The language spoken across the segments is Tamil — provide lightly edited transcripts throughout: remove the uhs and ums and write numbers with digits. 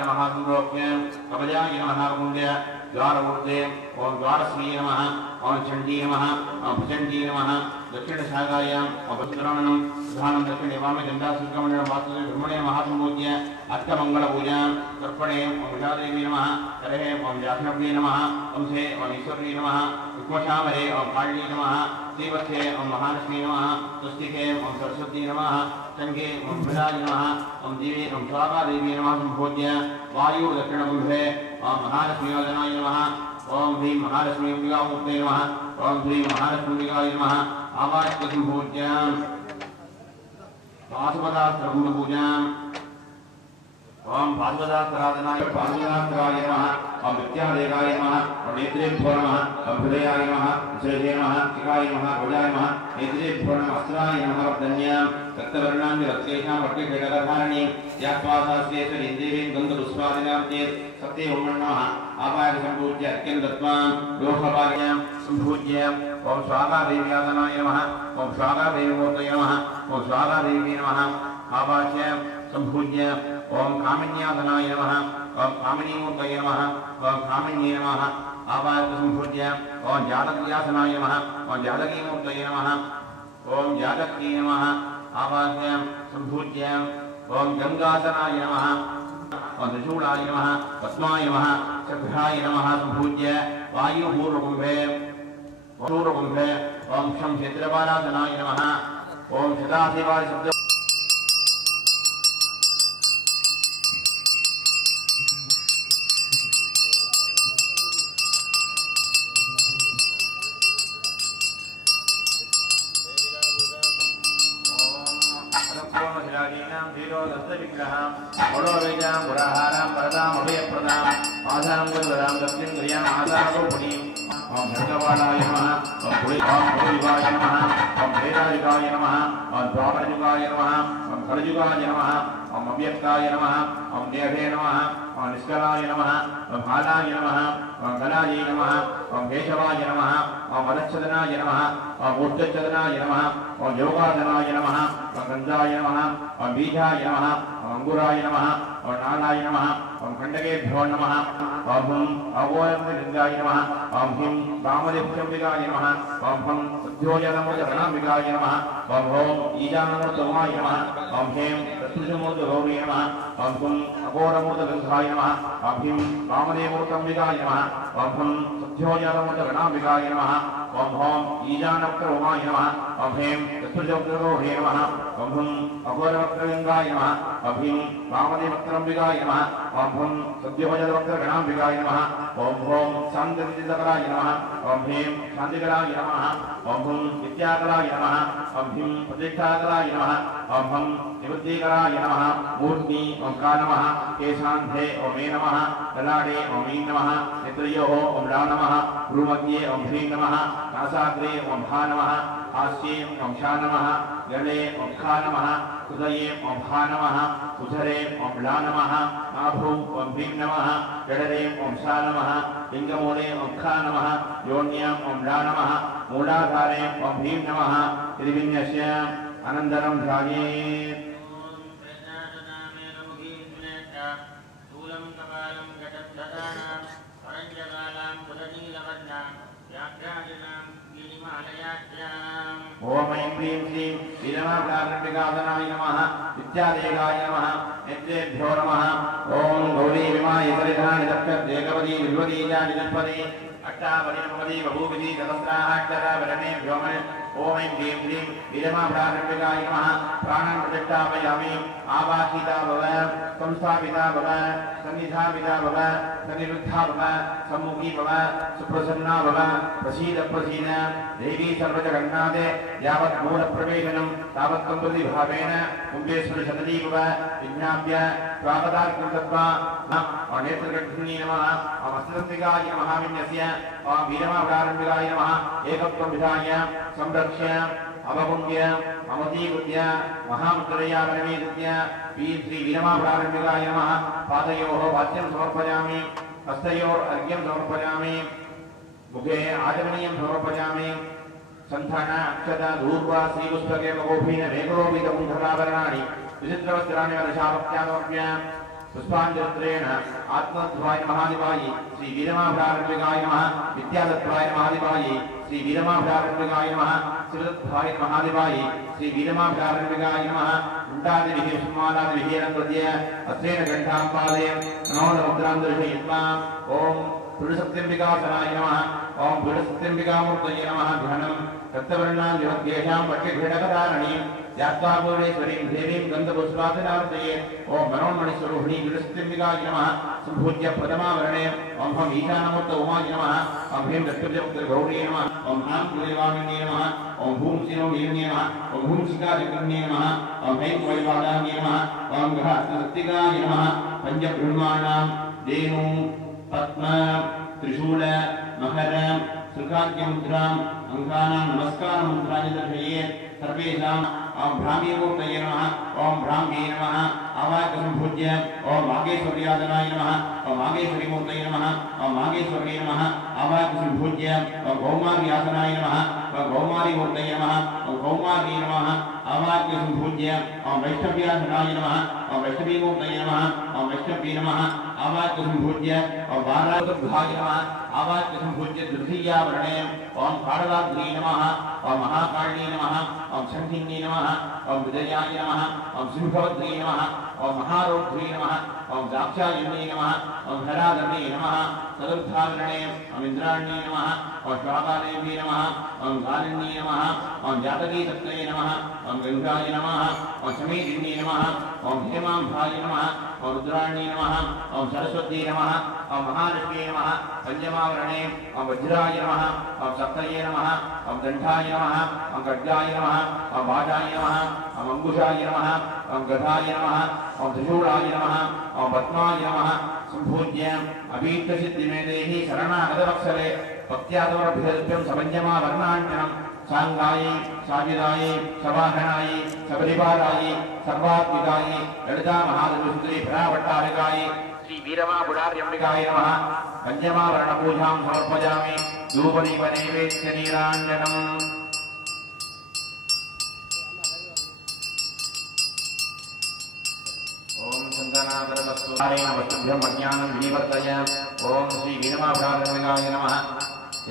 नमः संरोप्य कवचाय नमः कुंड्य द्वारमूर्ते ओम द्वारस्मी नमः ओम चंडी नमः ओम भुजंडी नमः दक्षिणशाखायां भद्राणं प्रधानं दक्षिणे वामे दण्डासुकमण्डलं वासुदेव ब्रह्मणे महासंपूज्य अष्टमङ्गलपूजां तर्पणे ओम विशादेवी नमः करहे ओम जाह्नवी नमः वंशे ओम ईश्वरी नमः विष्मशामरे ओम काली नमः श्रीवत्से ओम महालक्ष्मी नमः स्वस्तिके ओम सरस्वती नमः शंखे ओम विराज नमः ओम दिवे ओम स्वाहादेवी नमः संपूज्य वायु दक्षिणकुम्भे ओम महालक्ष्मी योजनाय नमः ओम ह्रीं महालक्ष्मी अंबिकामूर्ते नमः ओम ह्रीं महालक्ष्मी अंबिकाय नमः आवाहय संपूज्य पाशुपदास्त्रपूजां ओम पाशुपदास्त्राधनाय पाशुपदास्त्राय नमः ओम विद्यादेवाय नमः ओम नेत्रेभ्यो नमः ओम हृदयाय नमः विशेषे नमः शिखाय नमः भुजाय नमः नेत्रेभ्यो नमः अस्त्राय नमः वर्धन्यां रक्तवर्णां रक्तेषां वर्गेषडधारणीं यात्वासास्येश्वरीं देवीं गन्धपुष्पादिनां चेत् सत्ये ओम नमः आवाहय संपूज्य अर्घ्यं दत्त्वा लोहपार्यां संपूज्य ओम स्वाहादेव्यादनाय नमः ओम स्वाहादेवीमूर्तये नमः ओम स्वाहादेवी नमः आवाह्य संपूज्य ओम कामिन्यादनाय नमः ओम कामिनीमूर्तये नमः ओम कामिन्ये नमः आवाह्य संपूज्य ओम जातकीयासनाय नमः ओम जातकीमूर्तये नमः ओम जातकी नमः आवाह्य संपूज्य ओम गंगासनाय नमः ओम त्रिशूलाय नमः पद्माय नमः चक्राय नमः संपूज्य वायुपूर्वकुम्भे ओम शं क्षेत्रपालासनाय नमः ओम सदाशिवाय शब्द ओम भगवानाय नमः ओम भूरिवाय नमः ओम भेदायुगाय नमः ओम द्वापरयुगाय नमः ओम खरयुगाय नमः ओम अव्यक्ताय नमः ओम देवे नमः ओम निष्कलाय नमः ओम हालाय नमः ओम गलाय नमः ओम केशवाय नमः ओम वनच्छदनाय नमः ओम ऊर्ध्वच्छदनाय नमः ओम योगासनाय नमः ओम गन्धाय नमः ओम बीजाय नमः ओम अंगुराय नमः ओम नालाय नमः ओम खण्डकेभ्यो नमः ओम अवोयमलिंगाय नमः ओम हिं वामदेव्यम्बिकाय नमः ओम हं सद्योजनमूर्तगणाम्बिकाय नमः ओम होम ईजानमूर्तगौमाय नमः ओम हें तत्पुरुषमूर्तगौरी नमः ओम हुं अघोरमूर्तगन्धाय नमः ओम हिं वामदेवमूर्तम्बिकाय नमः ओम हं सद्योजनमूर्तगणाम्बिकाय नमः ओम होम ईजानवक्त्रगौमाय नमः ओम हें तत्पुरुषमूर्तगौरी नमः ओम हुं अघोरवक्त्रगंगाय नमः ओम हिं वामदेवमूर्तम्बिकाय नमः ओम हं सद्योजनवक्त्रगणाम्बिकाय नमः ओम होम शांतिविद्याकराय नमः ओम ह्रीं शांतिकराय नमः ओम हुं विद्याकराय नमः ओम ह्रीं प्रतिष्ठाकराय नमः ओम हं निवृत्तिकराय नमः मूर्ति ओम का नमः केशान्धे ओम मे नमः ललाटे ओम ईं नमः नेत्रयोः ओम ला नमः भ्रूमध्ये ओम ह्रीं नमः नासाग्रे ओम भा नमः हास्ये ओम शा नमः गले ओम खा नमः हृदये ओम भा नमः उदरे ओम ला नमः नाभौ ओम ह्रीं नमः जठरे ओम शा नमः लिंगमूले ओम खा नमः योन्याम् ओम ला नमः मूलाधारे ओम ह्रीं नमः इति विन्यस्य अनन्तरं ध्यायेत् ओम ऐं ह्रीं श्रीं वीरमाभ्याकण्डिकासनाय नमः विद्यादेवाय नमः नेत्रेभ्यो नमः ओम गौरी विमाय परिधानि दक्षदेकवती विभवती जानिपदी अष्टावली नववती बभूविधि सहस्राक्षरावरणे व्योमने ओम ऐं ह्रीं श्रीं वीरमाभ्याकण्डिकाय नमः प्राणान् प्रतिष्ठापयामि आवासिता भव संस्थापिता भव सन्निधापिता भव सन्निरुद्धा भव सम्मुखी भव सुप्रसन्ना भव प्रसीद प्रसीद देवी सर्वजगन्नाथे यावत् मूलप्रवेशनं तावत् सम्प्रति भावेन कुम्भेश्वरी सतती भव विज्ञाप्य स्वागतार्घ्यं दत्त्वा ओम नेत्रगण्डिनी नमः ओम अस्त्रम्बिकाय नमः विन्यस्य ओम वीरमाभ्याकण्डिकाय नमः एकत्वं विधाय संरक्ष्य अवकुण्ड्य अमतीकृत्य महामुद्रया परिवेदित्य श्री वीरमाभ्याकण्डिकाय नमः पादयोः वाद्यं समर्पयामि हस्तयोः अर्घ्यं समर्पयामि मुखे आचमनीयं समर्पयामि संधान अक्षत धूर्वा श्रीपुष्पके महोभीन वेगोपीतकुण्डलाभरणानि विचित्रवस्त्राणि वर्षावत्यामप्य पुष्पांजलित्रेण आत्मध्वाय महादेवाय श्री वीरमाभ्रारण्यकाय नमः विद्यादत्वाय महादेवाय श्री वीरमाभ्रारण्यकाय नमः शिवदत्वाय महादेवाय श्री वीरमाभ्रारण्यकाय नमः उण्डादिभिः सुमानादिभिः नमः अस्तेन घण्टां पादयन् मनोरमुद्रां दर्शयित्वा ओम पुरुषसत्यंबिकासनाय नमः ओम पुरुषसत्यंबिकामूर्तये नमः ध्यानं तत्वर्णां योग्येषां पट्टिभेडकधारणीं यात्वापूर्णेश्वरीं देवीं गन्धपुष्पासनार्चये ओम मनोन्मणिस्वरूपिणी पुरुषसत्यंबिकाय नमः सम्पूज्य प्रथमावरणे ओम हम ईशानमूर्त उमाय नमः ओम ह्रीं दत्तजगौर्यै नमः ओम हां कुलेवामिन्यै नमः ओम भूं शिरोमीर्यै नमः ओम भूं शिखाचक्रण्यै नमः ओम ऐं वैवादान्यै नमः ओम गृहसत्तिकाय नमः पंचब्रह्माणां धेनु पद्म त्रिशूल मकर सुखाद्यमुद्राम् अंगानां नमस्कार मुद्राणि दर्शयेत् सर्वेषाम् ओम ब्राह्मीमूर्तये नमः ओम ब्राह्मी नमः आवाहकसम्पूज्य ओम मागेश्वर्यादनाय नमः ओम मागेश्वरीमूर्तये नमः ओम मागेश्वर्ये नमः आवाहकसम्पूज्य ओम कौमार्यासनाय नमः ओम कौमारीमूर्तये नमः ओम कौमार्ये नमः आवाहकसम्पूज्य ओम वैष्णव्यासनाय नमः ओम वैष्णवीमूर्तये नमः ओम वैष्णवी नमः आवाहकसम्पूज्य ओम वारावतुभ्याय नमः आवाहकसम्पूज्य तृतीयावरणे ओम काळरात्रि नमः ओम महाकाली नमः ओम शंखिनी नमः ओम विजयाय नमः ओम सिंहवद्री नमः ओम महारौद्री नमः ओम दाक्षायणी नमः ओम हराधनी नमः चतुर्थावरणे ओम इंद्राणी नमः ओम श्वाकादेवी नमः ओम गालिनी नमः ओम जातकी सत्ये नमः ओम गंगाय नमः ओम समीरिणी नमः ओम हेमांभाय नमः ओम रुद्राणी नमः ओम सरस्वती नमः ओम महालक्ष्मी नमः पंचमावरणे ओम वज्राय नमः ओम सप्तये नमः ओम दंठाय नमः ओम खड्गाय नमः ओम बाधाय नमः ओम अंकुशाय नमः ओम गदाय नमः ओम त्रिशूलाय नमः ओम पद्माय नमः सम्पूज्य अभीष्टसिद्धिमेदेहि शरणागतवत्सले भक्त्यादवरभिदल्प्यं सबञ्जमावर्णान्यं सांगायै साविदायै सवाहनायै सबरिपादायै सर्वात्मिकायै ललिता महादेवसुन्दरी फलावट्टारिकायै श्री वीरमापुरार्यम्बिकाय नमः पंचमावरणपूजां समर्पयामि धूपदीपनैवेद्यनीराञ्जनम् ओम सन्तनाकरवस्तुधारेण वस्तुभ्यं अज्ञानं विनिवर्तय ओम श्री वीरमापुरार्यम्बिकाय नमः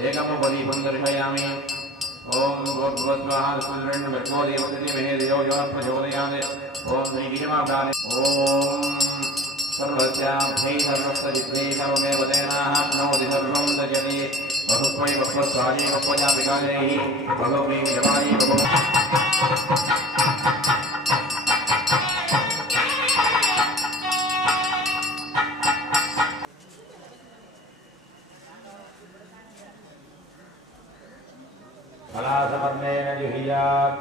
एकमुपदीपं दर्शयामि ओम भूर्भुवस्वाहा भर्गो देवस्य धीमहि धियो यो नः प्रचोदयात् ओम श्री वीरमापुरार्य ओम सर्वस्याभ्यै सर्वस्वजित्यै सर्वमेव तेनाप्नोति सर्वं तजति बहुत्वै बहुस्वायै बहुजा विकालैः बहुवै जपायै बहु पलासपर्णेन जुहियात्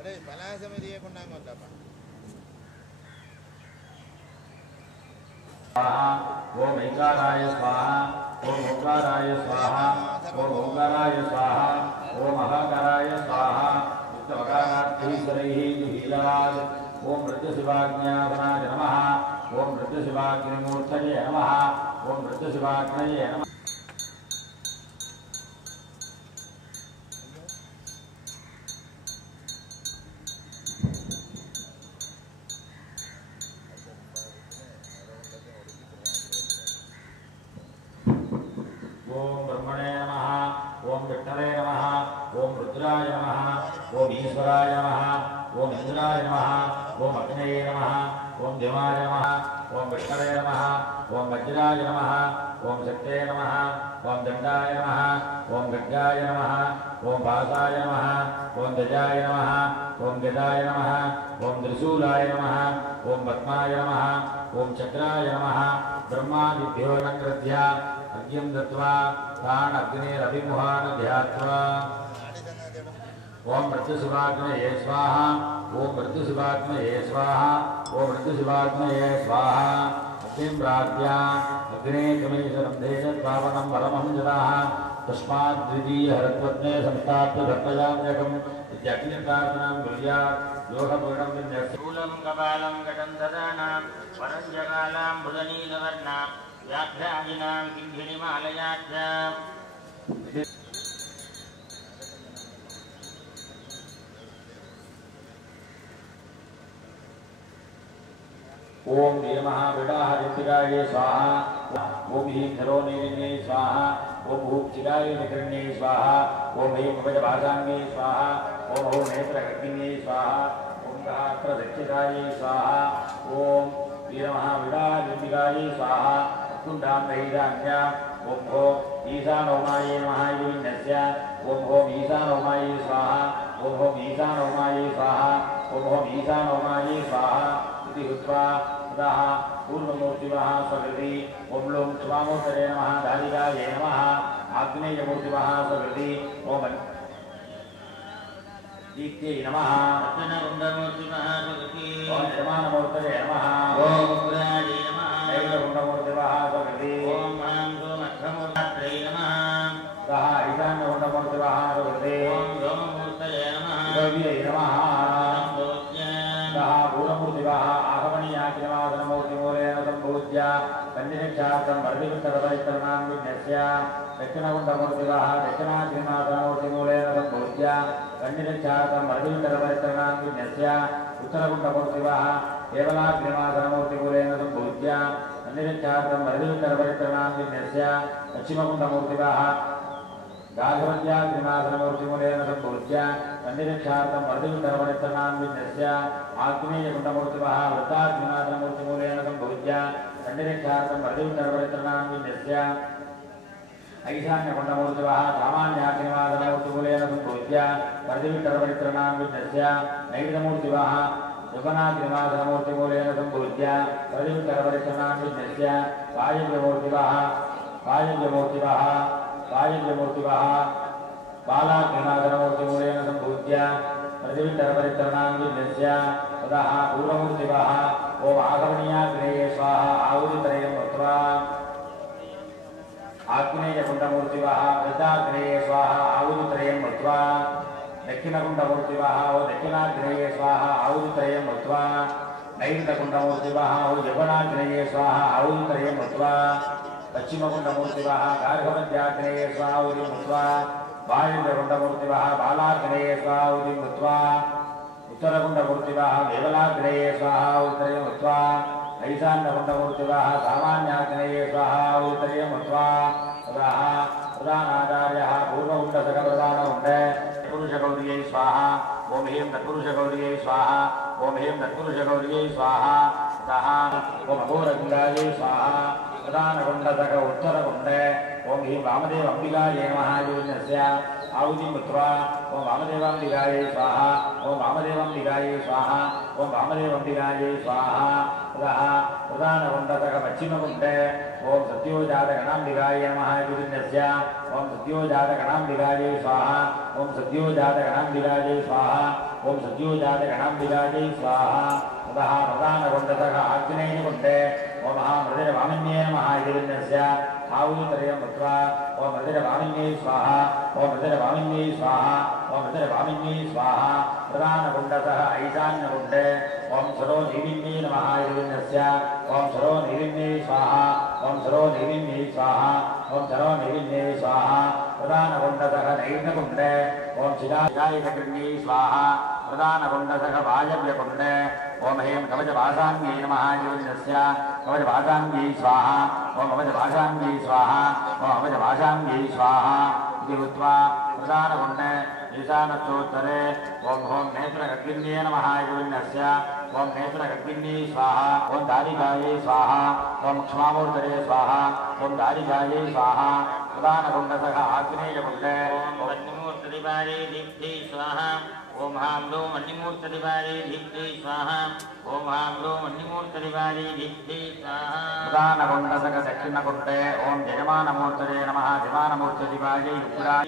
अरे पलासमध्ये कोणाक म्हणता ओम ऐकाराय स्वाहा ओम ओंकाराय स्वाहा ओम ओंकाराय स्वाहा ओम महाकाराय स्वाहा उत्तमकारार्थैश्वरैः जुहीयात् ओम मृत्युशिवाग्न्यासनाय नमः ओम मृत्युशिवाग्निमूर्तये नमः ओम मृत्युशिवाग्नये नमः ओम ब्रह्मणे नमः ओम विष्णवे नमः ओम रुद्राय नमः ओम ईश्वराय नमः ओम इंद्राय नमः ओम अग्नये नमः ओम देवाय नमः ओम विष्णवे नमः ओम वज्राय नमः ओम शक्ते नमः ओम दंडाय नमः ओम खड्गाय नमः ओम पासाय नमः ओम ध्वजाय नमः ओम गदाय नमः ओम त्रिशूलाय नमः ओम पद्माय नमः ओम चक्राय नमः ब्रह्मादिभ्यो नकृत्य अर्घ्यं दत्त्वा तान् अग्नेरभिमुहान् ध्यात्वा ओम मृत्युशिवाग्नये स्वाहा ओम मृत्युशिवाग्नये स्वाहा ओम मृत्युशिवाग्नये स्वाहा अग्निं प्राप्य अग्ने कमेशरन्धेन पावनं परमं जनाः तस्मात् द्वितीयहरत्वज्ञे संस्थाप्य धर्मयाम्यकम् इत्यग्निप्रार्थनां कुर्यात् योगपूर्णं विन्यस्तूलं कपालं गडन्धदानां वरञ्जकालां बुधनीलवर्णां व्याघ्राजिनां किङ्गिणिमालयाच्च ओम वीरमः विडाहरित्तिकाय स्वाहा ओम ह्रीं धरोनीरिण्ये स्वाहा ओम हूं चिराय निकरण्ये स्वाहा ओम ह्रीं भवजभासाङ्गे स्वाहा ओम हूं नेत्रगर्गिन्ये स्वाहा ओम गात्रदक्षिताय स्वाहा ओम वीरमः विडाहरित्तिकाय स्वाहा कुण्डां रहितान्या ओम हो ईशानोमाय नमः युविन्नस्य ओम हो ईशानोमाय स्वाहा ओम हो ईशानोमाय स्वाहा ओम हो ईशानोमाय स्वाहा इति हुत्वा ततः पूर्वमूर्तिवः स्वकृति ओम लों स्वामोत्तरे नमः धारिकायै नमः आग्नेयमूर्तिवः स्वकृति ओम दीप्त्यै नमः रत्नकुण्डमूर्तिवः स्वकृति ओम यजमानमूर्तये नमः ओम उग्रायै नमः नैवेद्यकुण्डमूर्तिवः स्वकृति ओम महामूर्तये नमः ततः ईशान्यकुण्डमूर्तिवः स्वकृति ओम व्योममूर्तये नमः द्रव्यै नमः सम्भूत्य पूर्णमूर्तिवः आगमनीयाखिलवासनमूर्तिमूलेन सम्पूज्य कन्निरक्षार्थं वर्धिवित्तरपरित्रणां विज्ञस्य दक्षिणकुण्डमूर्तिवः दक्षिणाखिलवासनमूर्तिमूलेन सम्पूज्य कन्निरक्षार्थं वर्धिवित्तरपरित्रणां विज्ञस्य उत्तरकुण्डमूर्तिवः केवलाखिलवासनमूर्तिमूलेन सम्पूज्य कन्निरक्षार्थं वर्धिवित्तरपरित्रणां विज्ञस्य पश्चिमकुण्डमूर्तिवः गाघवत्याग्निनाथनमूर्तिमूलेन सम्पूज्य कन्निरक्षार्थं वर्धिवित्तरपरित्रणां विज्ञस्य आग्नेयकुण्डमूर्तिवः वृद्धाग्निनाथनमूर्तिमूलेन सम्पूज्य कन्निरक्षार्थं वर्धिवित्तरपरित्रणां विज्ञस्य ऐशान्यकुण्डमूर्तिवः सामान्याग्निनाथनमूर्तिमूलेन सम्पूज्य वर्धिवित्तरपरित्रणां विज्ञस्य नैवेद्यमूर्तिवः युगनाग्निनाथनमूर्तिमूलेन सम्पूज्य वर्धिवित्तरपरित्रणां विज्ञस्य वायव्यमूर्तिवः बालाग्निनाथनमूर्तिमूलेन सम्पूज्य वर्धिवित्तरपरित्रणां विज्ञस्य ततः पूर्वमूर्तिवः ओम आगमनीयाग्नेये स्वाहा आहुतित्रयं वक्त्वा आग्नेयकुण्डमूर्तिवः वृद्धाग्नेये स्वाहा आहुतित्रयं वक्त्वा दक्षिणकुण्डमूर्तिवः ओ दक्षिणाग्नेये स्वाहा आहुतित्रयं वक्त्वा नैवेद्यकुण्डमूर्तिवः ओ यवनाग्नेये स्वाहा आहुतित्रयं वक्त्वा पश्चिमकुण्डमूर्तिवः गार्हवत्याग्नेये स्वाहुतिं मुक्त्वा वायुव्यकुण्डमूर्तिवः बालाग्नेये स्वाहुतिं मुक्त्वा उत्तरकुण्डमूर्तिवः केवलाग्नेये स्वाहुतित्रयं मुक्त्वा ऐशान्यकुण्डमूर्तिवः सामान्याग्नेये स्वाहुतित्रयं मुक्त्वा ततः प्रधानाचार्यः पूर्वकुण्डसकप्रधानकुण्डे तत्पुरुषगौर्यै स्वाहा ओम ह्रीं तत्पुरुषगौर्यै स्वाहा ओम ह्रीं तत्पुरुषगौर्यै स्वाहा ततः ओम अघोरकुण्डायै स्वाहा प्रधानकुण्डसक उत्तरकुण्डे ओम ह्रीं वामदेवाम्बिकायै नमः योजनस्य आहुतिं कृत्वा ओम वामदेवाम्बिकायै स्वाहा ओम वामदेवाम्बिकायै स्वाहा ओम वामदेवाम्बिकायै स्वाहा ततः प्रधानकुण्डसक पश्चिमकुण्डे ओम सद्योजातगणाम्बिकायै नमः योजनस्य ओम सद्योजातगणाम्बिकायै स्वाहा ओम सद्योजातगणाम्बिकायै स्वाहा ओम सद्योजातगणाम्बिकायै स्वाहा ततः प्रधानकुण्डसक आग्नेयकुण्डे ओम महामृतिर्वामिन्ये नमः योजनस्य आहुतित्रयं वक्त्वा ओम मृतिर्वामिन्ये स्वाहा ओम मृतिर्वामिन्ये स्वाहा ओम मृतिर्वामिन्ये स्वाहा प्रधानकुण्डसः ऐशान्यकुण्डे ओम सरोनिविन्ये नमः योजनस्य ओम सरोनिविन्ये स्वाहा ओम सरोनिविन्ये स्वाहा ओम सरोनिविन्ये स्वाहा प्रधानकुण्डसः नैवेद्यकुण्डे ओम शिलायककृण्ये स्वाहा प्रधानकुण्डसः वायव्यकुण्डे ओम ह्रीं कवचभासाङ्ग्यै नमः योजनस्य कवचभासाङ्ग्यै स्वाहा ओम कवचभासाङ्ग्यै स्वाहा ओम कवचभासाङ्ग्यै स्वाहा इति उक्त्वा प्रधानकुण्डे ईशानस्योत्तरे ओम हों नेत्रगर्गिन्ये नमः योजनस्य ओम नेत्रगर्गिन्यै स्वाहा ओम दारिकायै स्वाहा ओम क्ष्मामूर्तये स्वाहा ओम दारिकायै स्वाहा प्रधानकुण्डसः आग्नेयकुण्डे वन्यमूर्तिवारे दीप्ति स्वाहा ओम हां लों वन्यमूर्तिवारे दीप्ति स्वाहा ओम हां लों वन्यमूर्तिवारे दीप्ति स्वाहा प्रधानकुण्डसक दक्षिणकुण्डे ओम यजमानमूर्तये नमः यजमानमूर्तिवारे उग्राय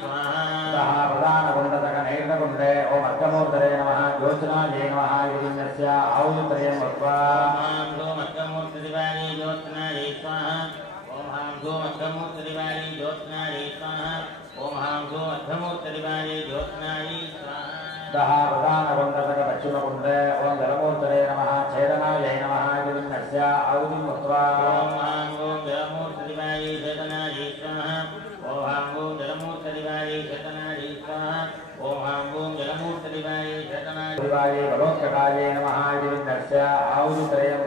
स्वाहा प्रधानकुण्डसक नैवेद्यकुण्डे ओम अर्घमूर्तये नमः ज्योत्स्नायै नमः योजनस्य आहुतित्रयं वक्त्वा हां लों अर्घमूर्तिवारे ज्योत्स्नायै स्वाहा ओम हां लों अर्घमूर्तिवारे ज्योत्स्नायै स्वाहा ओम हां लों अर्घमूर्तिवारे ज्योत्स्नायै स्वाहा ततः प्रधानकुण्डसक पश्चिमकुण्डे ओम जलमूर्तये नमः छेदनायै नमः योजनस्य आहुतिं वक्त्वा ओम हां लों जलमूर्तिवारे छेदनायै स्वाहा ओम हां लों जलमूर्तिवारे छेदनायै स्वाहा ओम हां लों जलमूर्तिवारे छेदनायै बलोत्कटायै नमः योजनस्य आहुतित्रयं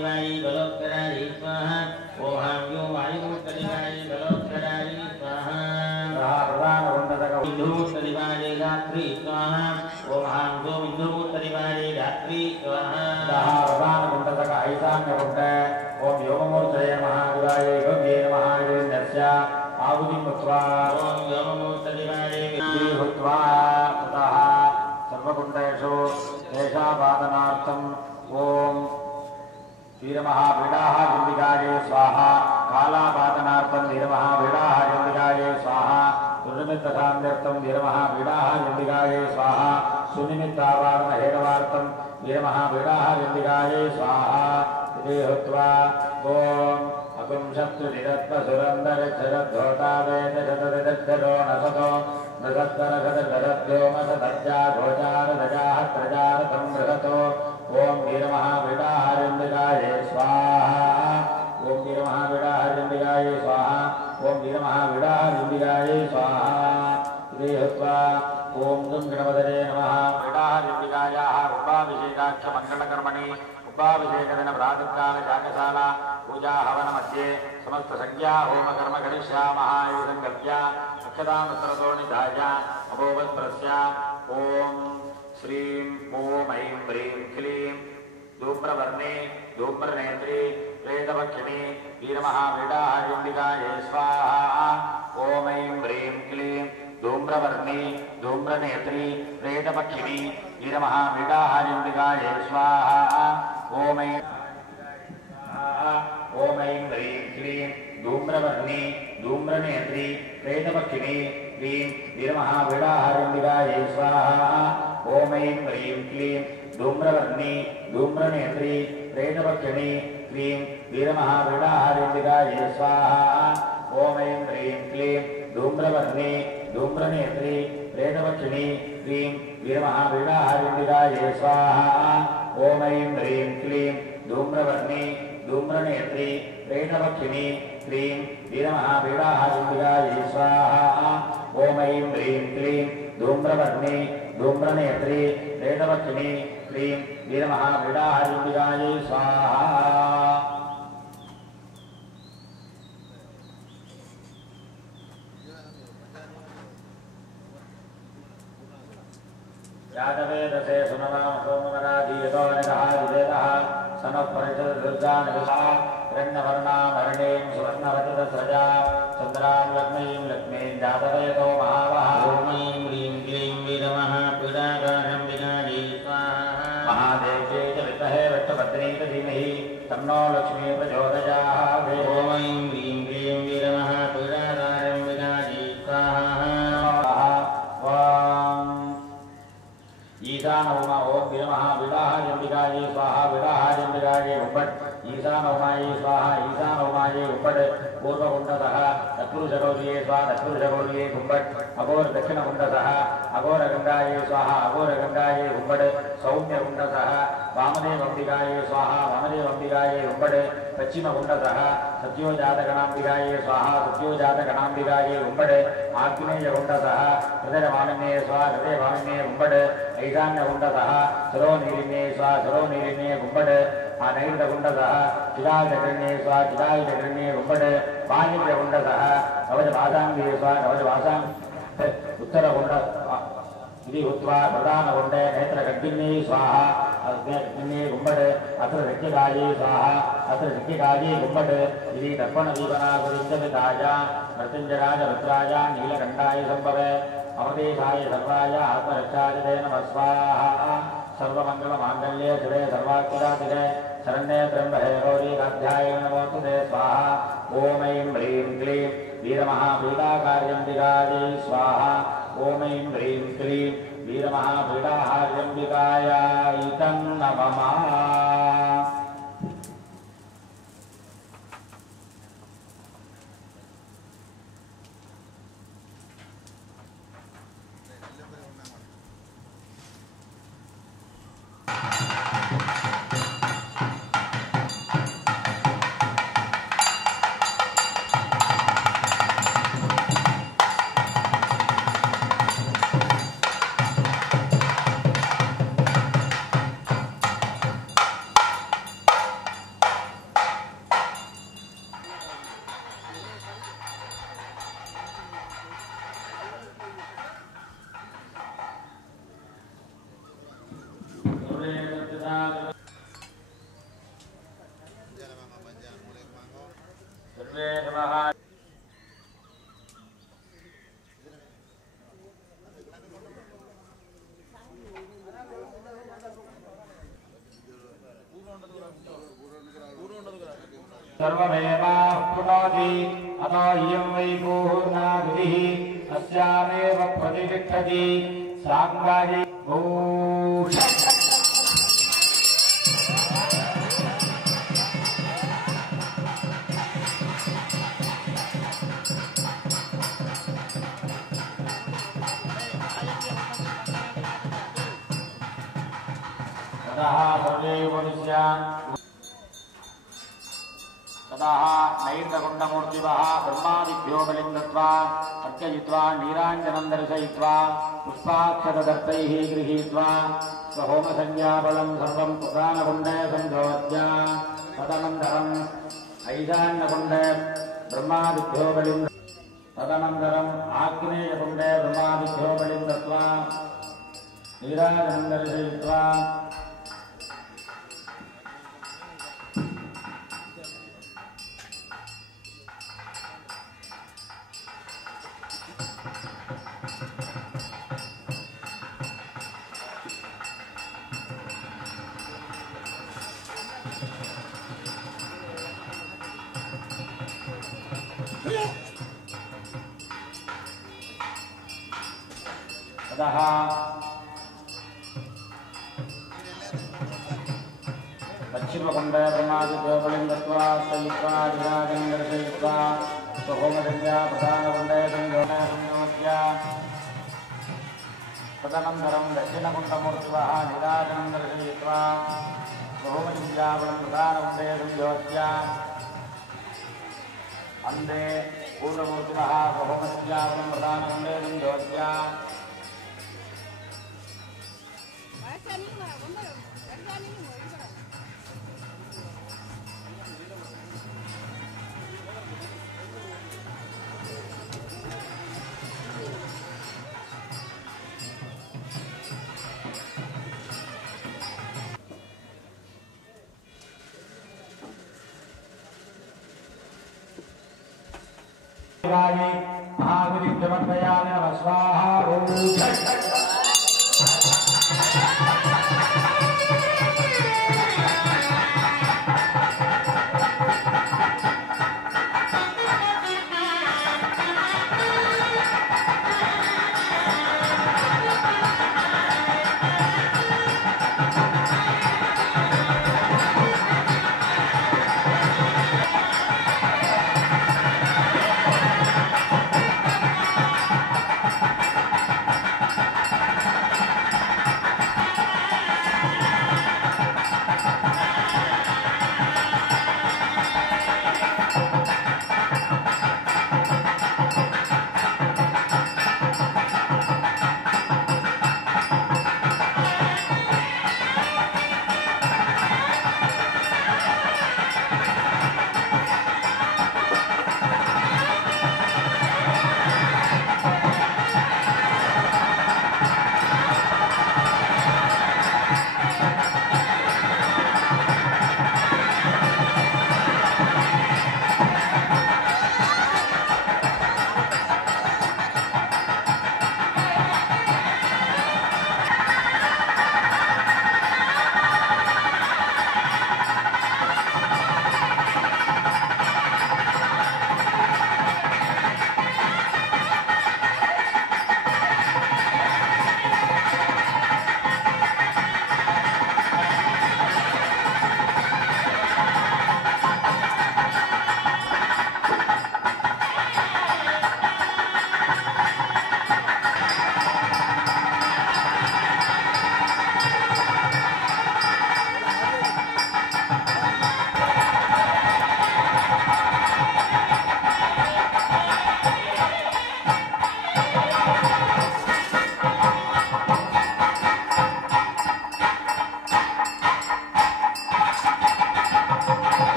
वायुमूर्तदिवारी बलोत्करारी स्वाहा ओम हां वायुमूर्तदिवारी बलोत्करारी स्वाहा इंद्रमूर्तदिवारी गात्री स्वाहा ओम हां इंद्रमूर्तदिवारी गात्री स्वाहा ओम योगमूर्तये महादेवाय योगे नमः नमः आहुतिं कृत्वा ओम योगमूर्तदिवारी भूत्वा ततः सर्वकुण्डेषु देशापादनार्थम् ओम वीरमहापीडाः चण्डिकायै स्वाहा कालापादनार्थं वीरमहापीडाः चण्डिकायै स्वाहा दुर्निमित्तशान्त्यर्थं वीरमहापीडाः चण्डिकायै स्वाहा सुनिमित्तापादनहेतवार्थं वीरमहापीडाः चण्डिकायै स्वाहा इति हुत्वा ओम अगुं शत्रुनिरत्नसुरन्दरक्षरद्धोतावेदशतदक्षरो नसतो नृतत्तरशतव्योमसदर्जाघोचारदजाहत्रजारतं मृगतो ओम वीरमहापीडाहारण्डिकाय स्वाहा ओम वीरमहापीडाहारण्डिकाय स्वाहा ओम वीरमहापीडाहारण्डिकाय स्वाहा इति हुत्वा ओम गं गणपतये नमः पीडाहारण्डिकायाः उपाभिषेकाख्यमङ्गलकर्मणि उपाभिषेकदिन प्रातःकाल यागशाला पूजा हवन मध्ये समस्त संज्ञा होम कर्म करिष्यामः इति संकल्प्य अक्षतामस्त्रतो निधाय अभोवत्प्रस्या ओम श्रीं ओम ऐं ह्रीं क्लीं धूम्रवर्णे धूम्रनेत्री वेदपक्षिणी वीरमहापीडाहारण्डिकाय स्वाहा ओम ऐं ह्रीं क्लीं धूम्रवर्णे धूम्रनेत्री वेदपक्षिणी वीरमहापीडाहारण्डिकाय स्वाहा ओम ऐं ह्रीं क्लीं धूम्रवर्णी धूम्रनेत्री प्रेतपक्षिणी क्लीं वीरमहापीडाहारण्डिकाय स्वाहा ओम ऐं ह्रीं क्लीं धूम्रवर्णी धूम्रनेत्री प्रेतपक्षिणी क्लीं वीरमहापीडाहारण्डिकाय स्वाहा ओम ऐं ह्रीं क्लीं धूम्रवर्णी धूम्रनेत्री प्रेतपक्षिणी क्लीं वीरमहापीडाहारण्डिकाय स्वाहा ओम ऐं ह्रीं क्लीं धूम्रवर्णी धूम्रनेत्री प्रेतपक्षिणी क्लीं वीरमहापीडाहारण्डिकाय स्वाहा ओम ऐं ह्रीं क्लीं धूम्रवर्णी धूम्रनेत्री प्रेतपक्षिणी क्लीं वीरमहापीडाहारण्डिकाय स्वाहा यादवेदसे सुनवाम सोमनादीयतो निदहादिवेदः सनः परिषदुर्गानिविषः हिरण्यवर्णामरणीं सुवर्णरजतस्रजा चन्द्रां लक्ष्मीं लक्ष्मीं जातवेदो महावः ओम ऐं ह्रीं क्लीं वीरमहापीडाहारण्डिकायै स्वाहा महादेव्यै च विद्महे विष्णुपत्नी च धीमहि तन्नो लक्ष्मी प्रचोदयात् ओम ऐं ह्रीं क्लीं वीरमहापीडाहारण्डिकायै स्वाहा ईशानौमा ओम वीरमहापीडाहारण्डिकाय स्वाहा पीडाहारण्डिकाय उप्पट् ईशानौमायै स्वाहा ईशानौमायै उप्पट् पूर्वकुण्डतः दत्पुरुषगौर्ये स्वाहा दत्पुरुषगौर्ये उप्पट् अघोरदक्षिणकुण्डतः अघोरगङ्गायै स्वाहा अघोरगङ्गायै उप्पट् सौम्यकुण्डतः वामदेवम्बिकायै स्वाहा वामदेवम्बिकायै उप्पट् पश्चिमकुण्डतः सत्योजातगणाम्बिकायै स्वाहा सत्योजातगणाम्बिकायै उप्पट् आग्नेयकुण्डतः हृदयवामिन्ये स्वाहा हृदयवामिन्ये उप्पट् ईशान्यकुण्डतः सरोनीरिण्ये स्वाहा सरोनीरिण्ये उप्पट् नैऋतकुण्डतः चिदायुधकृण्ये स्वाहा चिदायुधकृण्ये उप्पट् वायव्यकुण्डतः कवचभासाङ्गे स्वाहा कवचभासाङ्ग उत्तरकुण्ड इति हुत्वा प्रधानकुण्डे नेत्रकर्गिन्ये स्वाहा अग्निकर्गिन्ये उप्पट् अत्र ऋक्यकाये स्वाहा अत्र ऋक्यकाये उप्पट् इति तर्पणदीपनाकुरिञ्चविदाय मृत्युञ्जयाय रुद्राय नीलकण्ठाय सम्भवे अवदेशाय सर्वाय आत्मरक्षाय ते नमः स्वाहा सर्वमङ्गलमाङ्गल्ये शिवे सर्वात्मदातिरे शरण्ये त्र्यम्बके गौरी कात्यायने नमोस्तुते स्वाहा ओम ऐं ह्रीं क्लीं वीरमहापीडाहारण्डिकाय स्वाहा ओम ऐं ह्रीं क्लीं वीरमहापीडाहारण्डिकाय नमः गुरुदेवे नमः। सर्वमेवाप्नोति अतो इयं वै पूर्णा विधिः अस्यामेव प्रतिष्ठति साङ्गायै सर्वे मनुष्या तदा नैर्दकुण्डमूर्तिवः ब्रह्मादिभ्यो बलिं दत्त्वा अर्चयित्वा नीराञ्जनं दर्शयित्वा पुष्पाक्षतदर्पैः गृहीत्वा स्वहोमसंज्ञाबलं सर्वं प्रधानकुण्डे संयोज्य तदनन्तरम् ऐशान्यकुण्डे ब्रह्मादिभ्यो बलिं तदनन्तरम् आग्नेयकुण्डे ब्रह्मादिभ्यो बलिं दत्त्वा नीराञ्जनं दर्शयित्वा पश्चिमकुण्डे ब्रह्मादिभ्यो बलिं दत्त्वा स्थयित्वा नीराजनं दर्शयित्वा स्वहोमसंज्ञा प्रधानकुण्डे संयोज्य तदनन्तरं दक्षिणकुण्डमूर्तिवः नीराजनं दर्शयित्वा स्वहोमसंज्ञाबलं प्रधानकुण्डे संयोज्य अन्ते पूर्वमूर्तिवः स्वहोमसंज्ञाबलं प्रधानकुण्डे संयोज्य महाविधिप्रवर्तयामि नमः स्वाहा ओम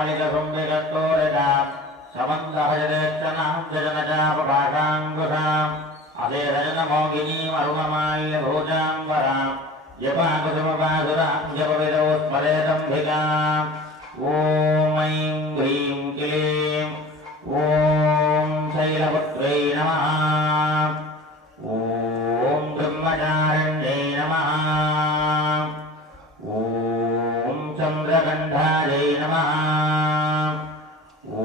मलिकसुम्बिकस्तोरिताम् समन्दहजदेत्तनां जजनजापभाषाङ्कुशाम् अधेरजनमोगिनीमरुणमाल्यभोजाम्बराम् जपाकुसुमपासुरां जपविदौ स्मरेदम्भिकाम् ॐ ऐं ह्रीं क्लीं ॐ शैलपुत्रै नमः ॐ ब्रह्मचारिण्यै नमः ॐ चन्द्रगन्धायै नमः ॐ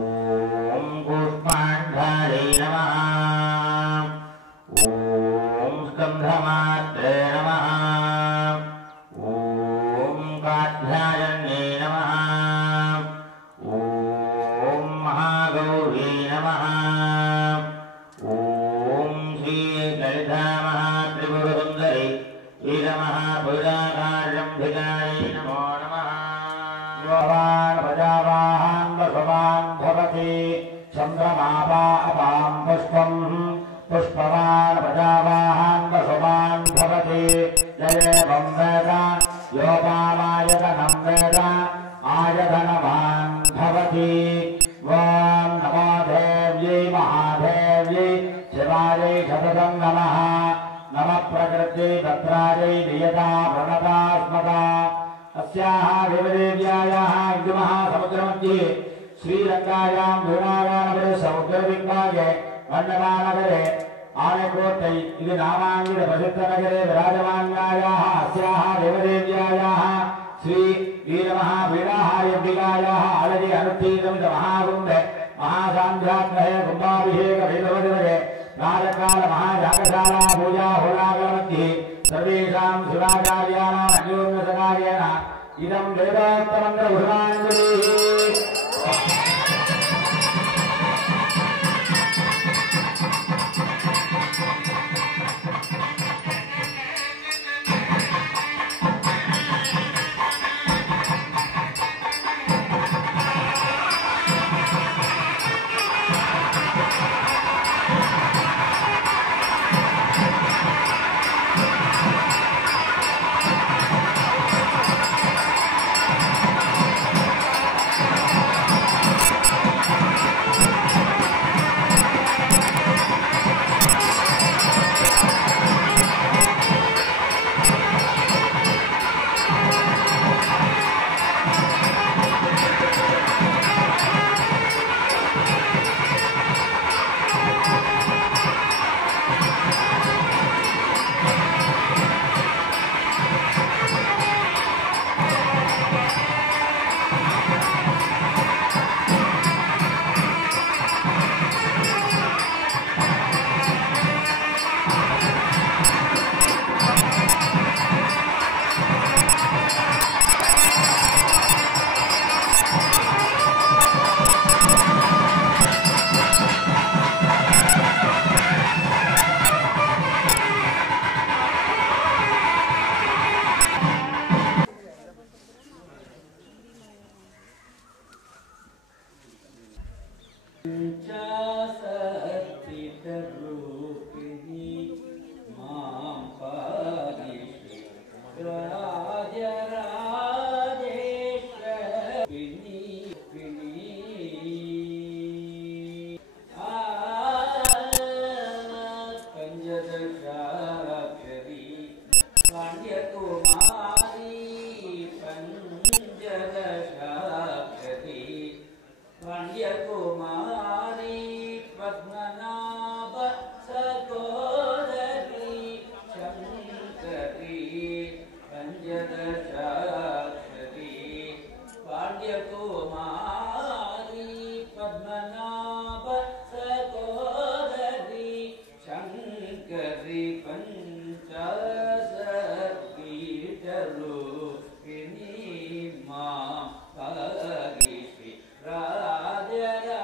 कूष्माण्डायै नमः ॐ स्कन्धमात्रे नमः ॐ कात्यायन्यै नमः ॐ महागौरी नमः ॐ श्रीललितामहात्रिपुरसुन्दरी वीरमहापुराकार्यम्भिकायै नमो नमः योवान् प्रजावाहान् वसवान् भवति चन्द्रमापा अपां पुष्पम् पुष्पवान् प्रजावाहान् वसवान् भवति जयेवं वेद योपामायतनं वेद आयतनवान् भवति ॐ नमो देव्यै महादेव्यै शिवायै शततं नमः नमः प्रकृत्यै भद्रायै नियता प्रणता स्मता अस्याः देवदेव्यायाः हिन्दुमहासमुद्रमध्ये श्रीरङ्गायां वीणायानगरे समुद्रदिग्भागे वन्नमानगरे आनेकोट्टै इति नामाङ्कितप्रसिद्धनगरे विराजमान्यायाः अस्याः देवदेव्यायाः श्री वीरमहावीणाहायम्बिकायाः आलये अनुष्ठितमिदमहाकुम्भे महासान्ध्याग्रहे कुम्भाभिषेकवैभवदिवसे प्रातःकालमहायागशाला पूजा होरागमध्ये सर्वेषां शिवाचार्याणाम् अन्योन्यसकार्येण इदं वेदोक्तमन्त्रपुष्पाञ्जलिः राजरा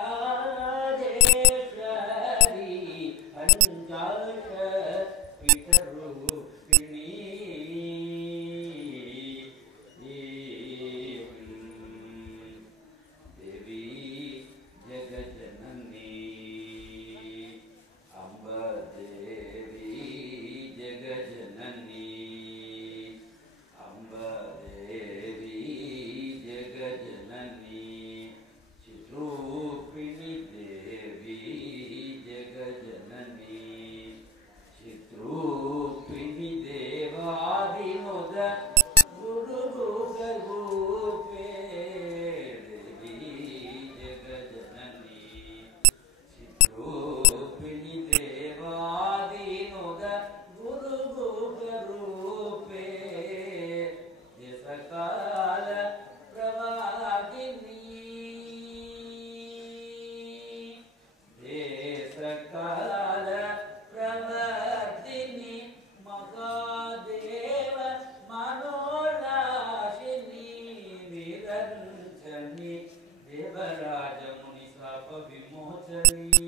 देवराज मुनि शाप विमोचनी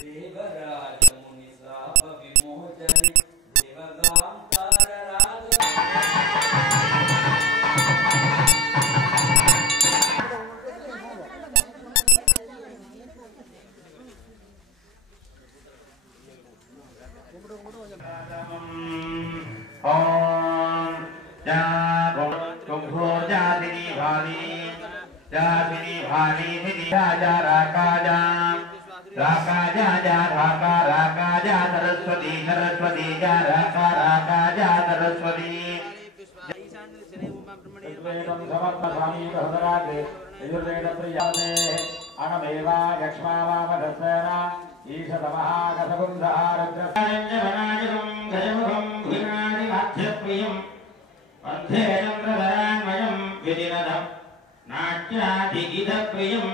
देवराज मुनि शाप विमोचनी देवगांतार राज ओम जा कुंभो जातिनी भाली निधि राजा राकाजा राकाजा जा राका सरस्वती सरस्वती जा राका सरस्वती वेदं समर्पयामि भद्रागे यजुर्वेद प्रियाने अनमेवा यक्ष्मावामधस्वेना ईशतमः गसकुंधारुद्रस्यं गजमुखं भुजनानि माध्यप्रियं वन्दे चन्द्रधरान्वयं विदिनदं नाट्याधिगिधप्रियं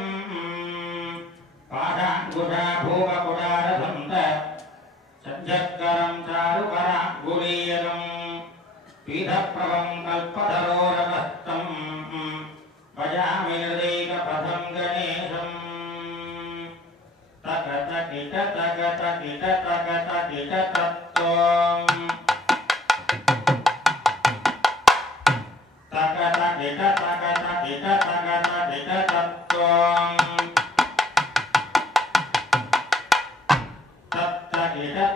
पादाङ्कुशा भूमकुटारसन्त सज्जत्करं चारुकराङ्गुलीयकम् पीठप्रभं कल्पधरोरवस्तं भजामि हृदैकपथं गणेशम् तगतकिट तत्त्वम् तगतकिट तत्त्वम् तत्तकिट तत्त्वम् तत्तकिट तत्त्वम् तित्तकिट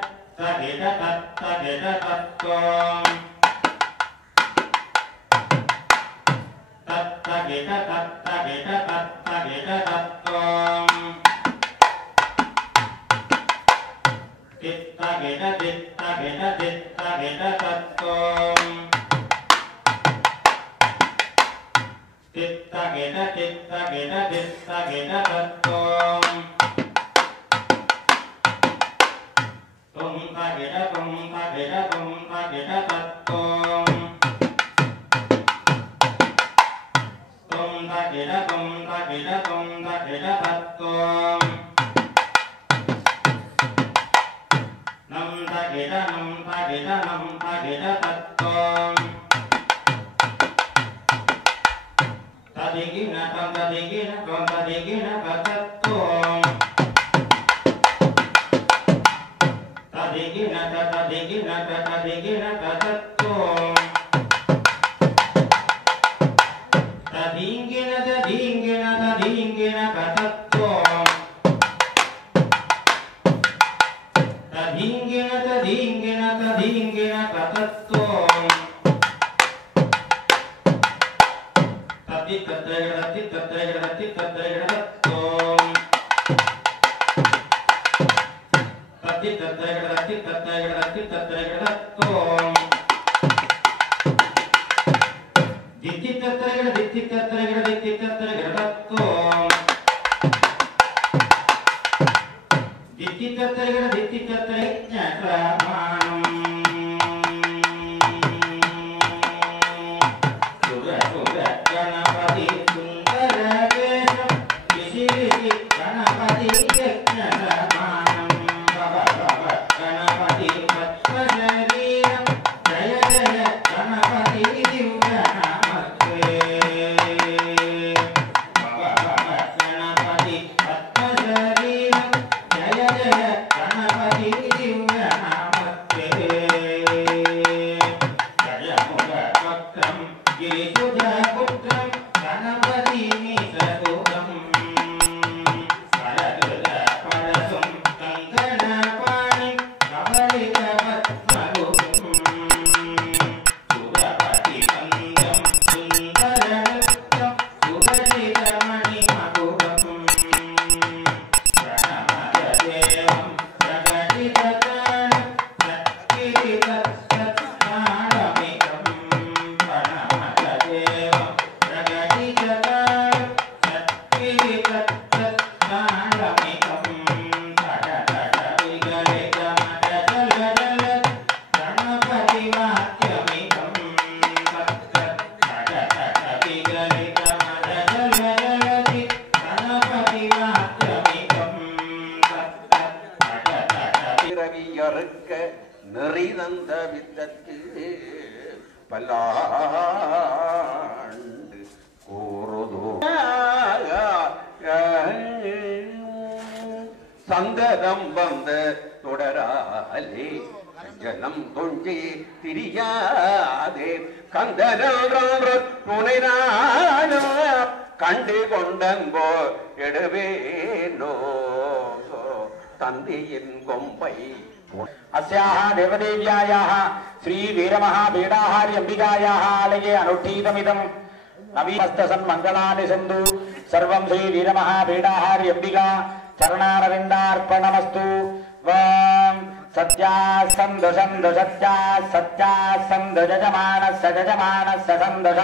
तत्त्वम् तित्तकिट तत्त्वम् तुम तकिट तत्त्वम् तुम तकिट तत्त्वम् नम तकिट तत्त्वम् तदिगिन तत्त्वम् तदिगिन तत्त्वम् तदिगिन तत्त्वम् तदिगिन तत्त्वम् பல்லாண்டு கூறுதோ சந்ததம் வந்த தொடராலே ஜலம் தொஞ்சி திரியாதே கந்தனன்ற துணை நானும் கண்டு கொண்டங்கோ எடுவேனோ தந்தையின் கொம்பை अस्याः देवदेव्यायाः श्री वीरमहापीडाहार्य अंबिकायाः आलये अनुष्ठितमिदं नवीनस्तसन्मङ्गलानि सन्तु सर्वं श्री वीरमहापीडाहार्य अंबिका चरणारविन्दार्पणमस्तु वां सत्यासन्दु सन्दु सत्यासन्दु जजमानस्य सन्दु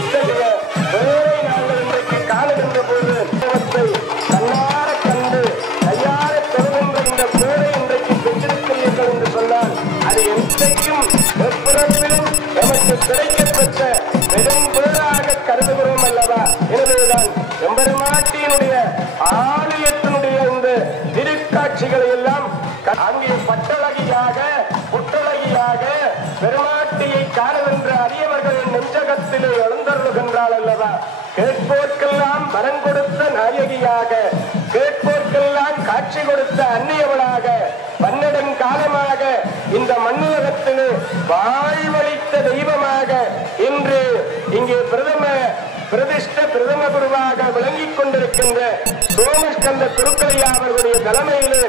இத்தகைய வேலை நாங்கள் இன்றைக்கு காணுகின்ற போது கண்ணார கண்டு கையார பெறுகின்ற இந்த பேரை இன்றைக்கு பெற்றிருக்கிறீர்கள் என்று சொன்னால் அது என்றைக்கும் எப்பிறப்பிலும் நமக்கு கிடைக்கப்பெற்ற பெரும் பேராக கருதுகிறோம் அல்லவா? எனவேதான் எம்பெருமாட்டியினுடைய ஆலயத்தினுடைய இந்த திருக்காட்சிகளை எல்லாம் அங்கே பட்டழகியாக புட்டழகியாக பெருமாட்டியை காணுகின்ற அரியவர்கள் நெஞ்சகத்திலே எழுந்தருளுகின்றாள் அல்லவா? கேட்போர்க்கெல்லாம் வரம் கொடுத்த நாயகியாக, கேட்போர்க்கெல்லாம் காட்சி கொடுத்த அன்னியவளாக, பன்னெடுங்காலமாக இந்த மண்ணுலகத்திலே வாழ்வளித்த தெய்வமாக இன்று இங்கே பிரதம குருவாக விளங்கிக் கொண்டிருக்கின்ற சோமஸ்கந்த குருக்களையா அவர்களுடைய தலைமையிலே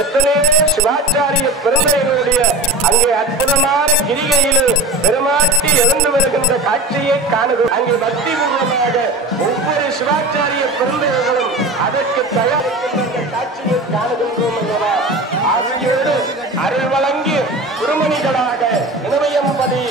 எத்தனையோ சிவாச்சாரிய பெருந்தைகளுடைய அங்கே அற்புதமான கிரிகையிலே பெருமாட்டி எழுந்து வருகின்ற காட்சியை காணுகிறோம். அங்கே பக்தி பூர்வமாக ஒவ்வொரு சிவாச்சாரிய பெருந்தைகளும் அதற்கு தயாரிக்கின்ற காட்சியை காணுகின்றோம் அல்லவா? ஆசியோடு அருள் வழங்கி குருமணிகளாக இனமயம்பதி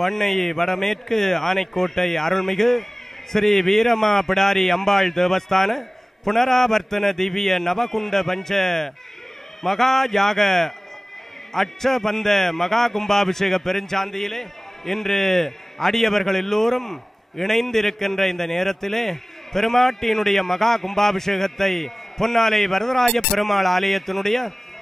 வன்னை வடமேற்கு ஆனைக்கோட்டை அருள்மிகு ஸ்ரீ வீரமா பிடாரி அம்பாள் தேவஸ்தான புனராவர்த்தன திவ்ய நவகுண்ட பஞ்ச மகாயாக அட்சபந்த மகா கும்பாபிஷேக பெருஞ்சாந்தியிலே இன்று அடியவர்கள் எல்லோரும் இணைந்திருக்கின்ற இந்த நேரத்திலே பெருமாட்டியினுடைய மகா கும்பாபிஷேகத்தை பொன்னாலை வரதராஜ பெருமாள் ஆலயத்தினுடைய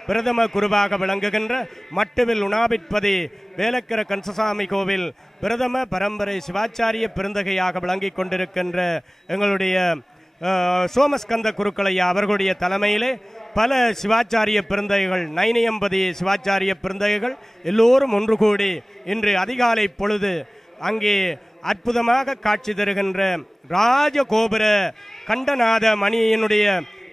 பிரதம குருவாக விளங்குகின்ற மட்டுவில் உணாபிற்பதி வேலக்கர கன்சசாமி கோவில் பிரதம பரம்பரை சிவாச்சாரிய பெருந்தகையாக விளங்கிக் கொண்டிருக்கின்ற எங்களுடைய சோமஸ்கந்த குருக்களையா அவர்களுடைய தலைமையிலே பல சிவாச்சாரிய பெருந்தகைகள் நைனியம்பதி சிவாச்சாரிய பெருந்தகைகள் எல்லோரும் ஒன்று கூடி இன்று அதிகாலை பொழுது அங்கே அற்புதமாக காட்சி தருகின்ற ராஜகோபுர கண்டநாத மணியினுடைய